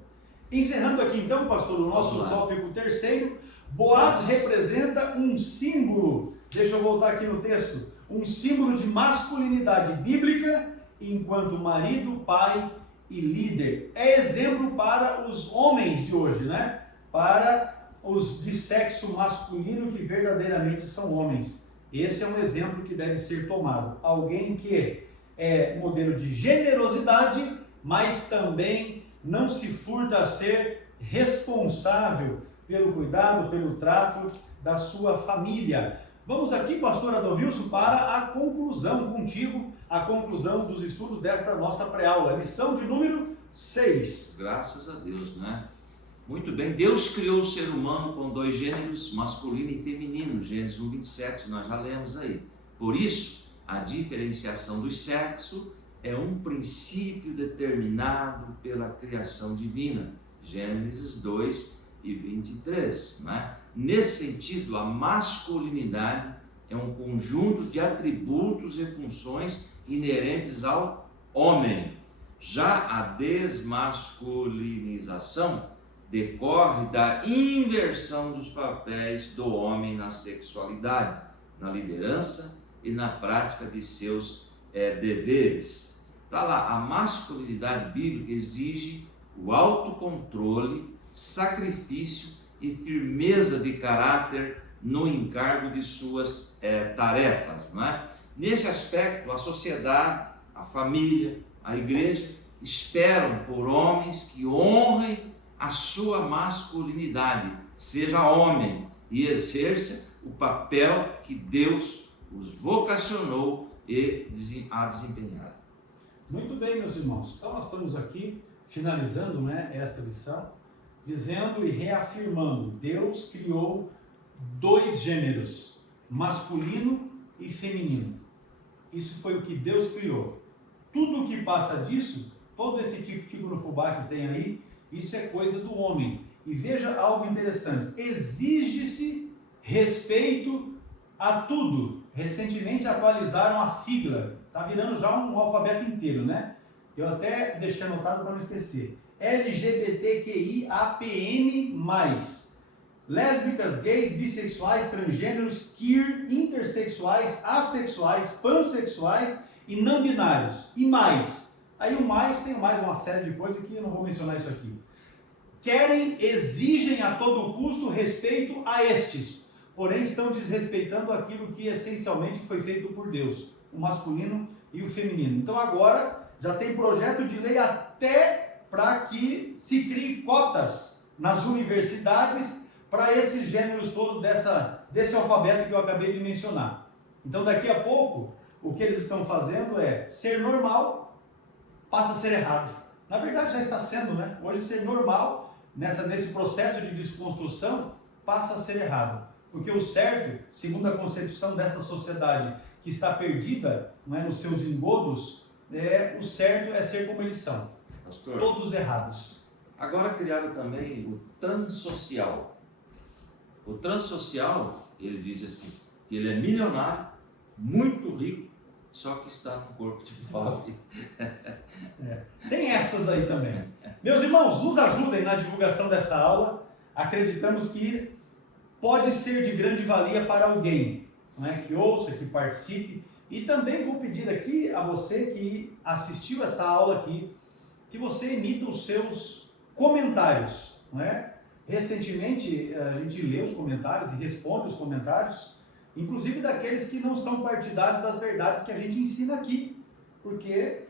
Encerrando aqui então, pastor, o nosso tópico terceiro, Boaz representa um símbolo, deixa eu voltar aqui no texto, um símbolo de masculinidade bíblica enquanto marido, pai e líder. É exemplo para os homens de hoje, né? Para os de sexo masculino que verdadeiramente são homens. Esse é um exemplo que deve ser tomado. Alguém que é modelo de generosidade, mas também não se furta a ser responsável pelo cuidado, pelo trato da sua família. Vamos aqui, pastor Adalvilson, para a conclusão contigo, a conclusão dos estudos desta nossa pré-aula. Lição de número 6. Graças a Deus, né? Muito bem, Deus criou o ser humano com 2 gêneros, masculino e feminino, Gênesis 1:27, nós já lemos aí. Por isso, a diferenciação do sexo é um princípio determinado pela criação divina, Gênesis 2:23, né? Nesse sentido, a masculinidade é um conjunto de atributos e funções inerentes ao homem. Já a desmasculinização decorre da inversão dos papéis do homem na sexualidade, na liderança e na prática de seus deveres. Está lá, a masculinidade bíblica exige o autocontrole, sacrifício e firmeza de caráter no encargo de suas tarefas, não é? Nesse aspecto, a sociedade, a família, a igreja esperam por homens que honrem a sua masculinidade, seja homem e exerça o papel que Deus os vocacionou a desempenhar. Muito bem, meus irmãos. Então nós estamos aqui finalizando, né, esta lição, dizendo e reafirmando: Deus criou 2 gêneros, masculino e feminino. Isso foi o que Deus criou. Tudo o que passa disso, todo esse tipo no fubá que tem aí, isso é coisa do homem. E veja algo interessante: exige-se respeito a tudo. Recentemente atualizaram a sigla, está virando já um alfabeto inteiro, né? Eu até deixei anotado para não esquecer. LGBTQIAPN+. Lésbicas, gays, bissexuais, transgêneros, queer, intersexuais, assexuais, pansexuais e não binários. E mais. Aí o mais, tem mais uma série de coisas que eu não vou mencionar isso aqui. Exigem a todo custo respeito a estes, porém estão desrespeitando aquilo que essencialmente foi feito por Deus, o masculino e o feminino. Então agora já tem projeto de lei até para que se crie cotas nas universidades para esses gêneros todos desse alfabeto que eu acabei de mencionar. Então daqui a pouco o que eles estão fazendo é ser normal passa a ser errado. Na verdade já está sendo, né? Hoje ser normal nesse processo de desconstrução passa a ser errado. Porque o certo, segundo a concepção dessa sociedade que está perdida, não é, nos seus engodos, o certo é ser como eles são. Pastor, todos errados. Agora criaram também o transocial. O transocial, ele diz assim, que ele é milionário, muito rico, só que está no corpo de pobre. Tem essas aí também. Meus irmãos, nos ajudem na divulgação dessa aula. Acreditamos que pode ser de grande valia para alguém, não é? Que ouça, que participe. E também vou pedir aqui a você que assistiu essa aula aqui, que você emita os seus comentários, não é? Recentemente a gente lê os comentários e responde os comentários, inclusive daqueles que não são partidários das verdades que a gente ensina aqui, porque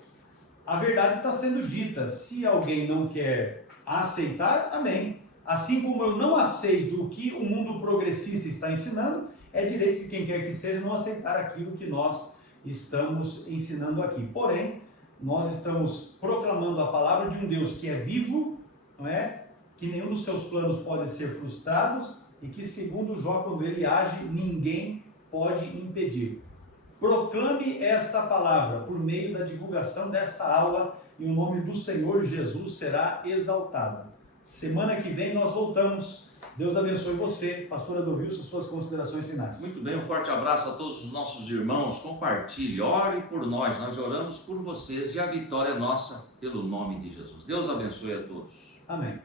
a verdade está sendo dita. Se alguém não quer aceitar, amém. Assim como eu não aceito o que o mundo progressista está ensinando, é direito de quem quer que seja não aceitar aquilo que nós estamos ensinando aqui. Porém, nós estamos proclamando a palavra de um Deus que é vivo, não é? Que nenhum dos seus planos pode ser frustrados e que, segundo Jó, quando ele age, ninguém pode impedir. Proclame esta palavra por meio da divulgação desta aula e o nome do Senhor Jesus será exaltado. Semana que vem nós voltamos. Deus abençoe você. Pastor Adolvilson, suas considerações finais. Muito bem, um forte abraço a todos os nossos irmãos. Compartilhe, ore por nós. Nós oramos por vocês e a vitória é nossa pelo nome de Jesus. Deus abençoe a todos. Amém.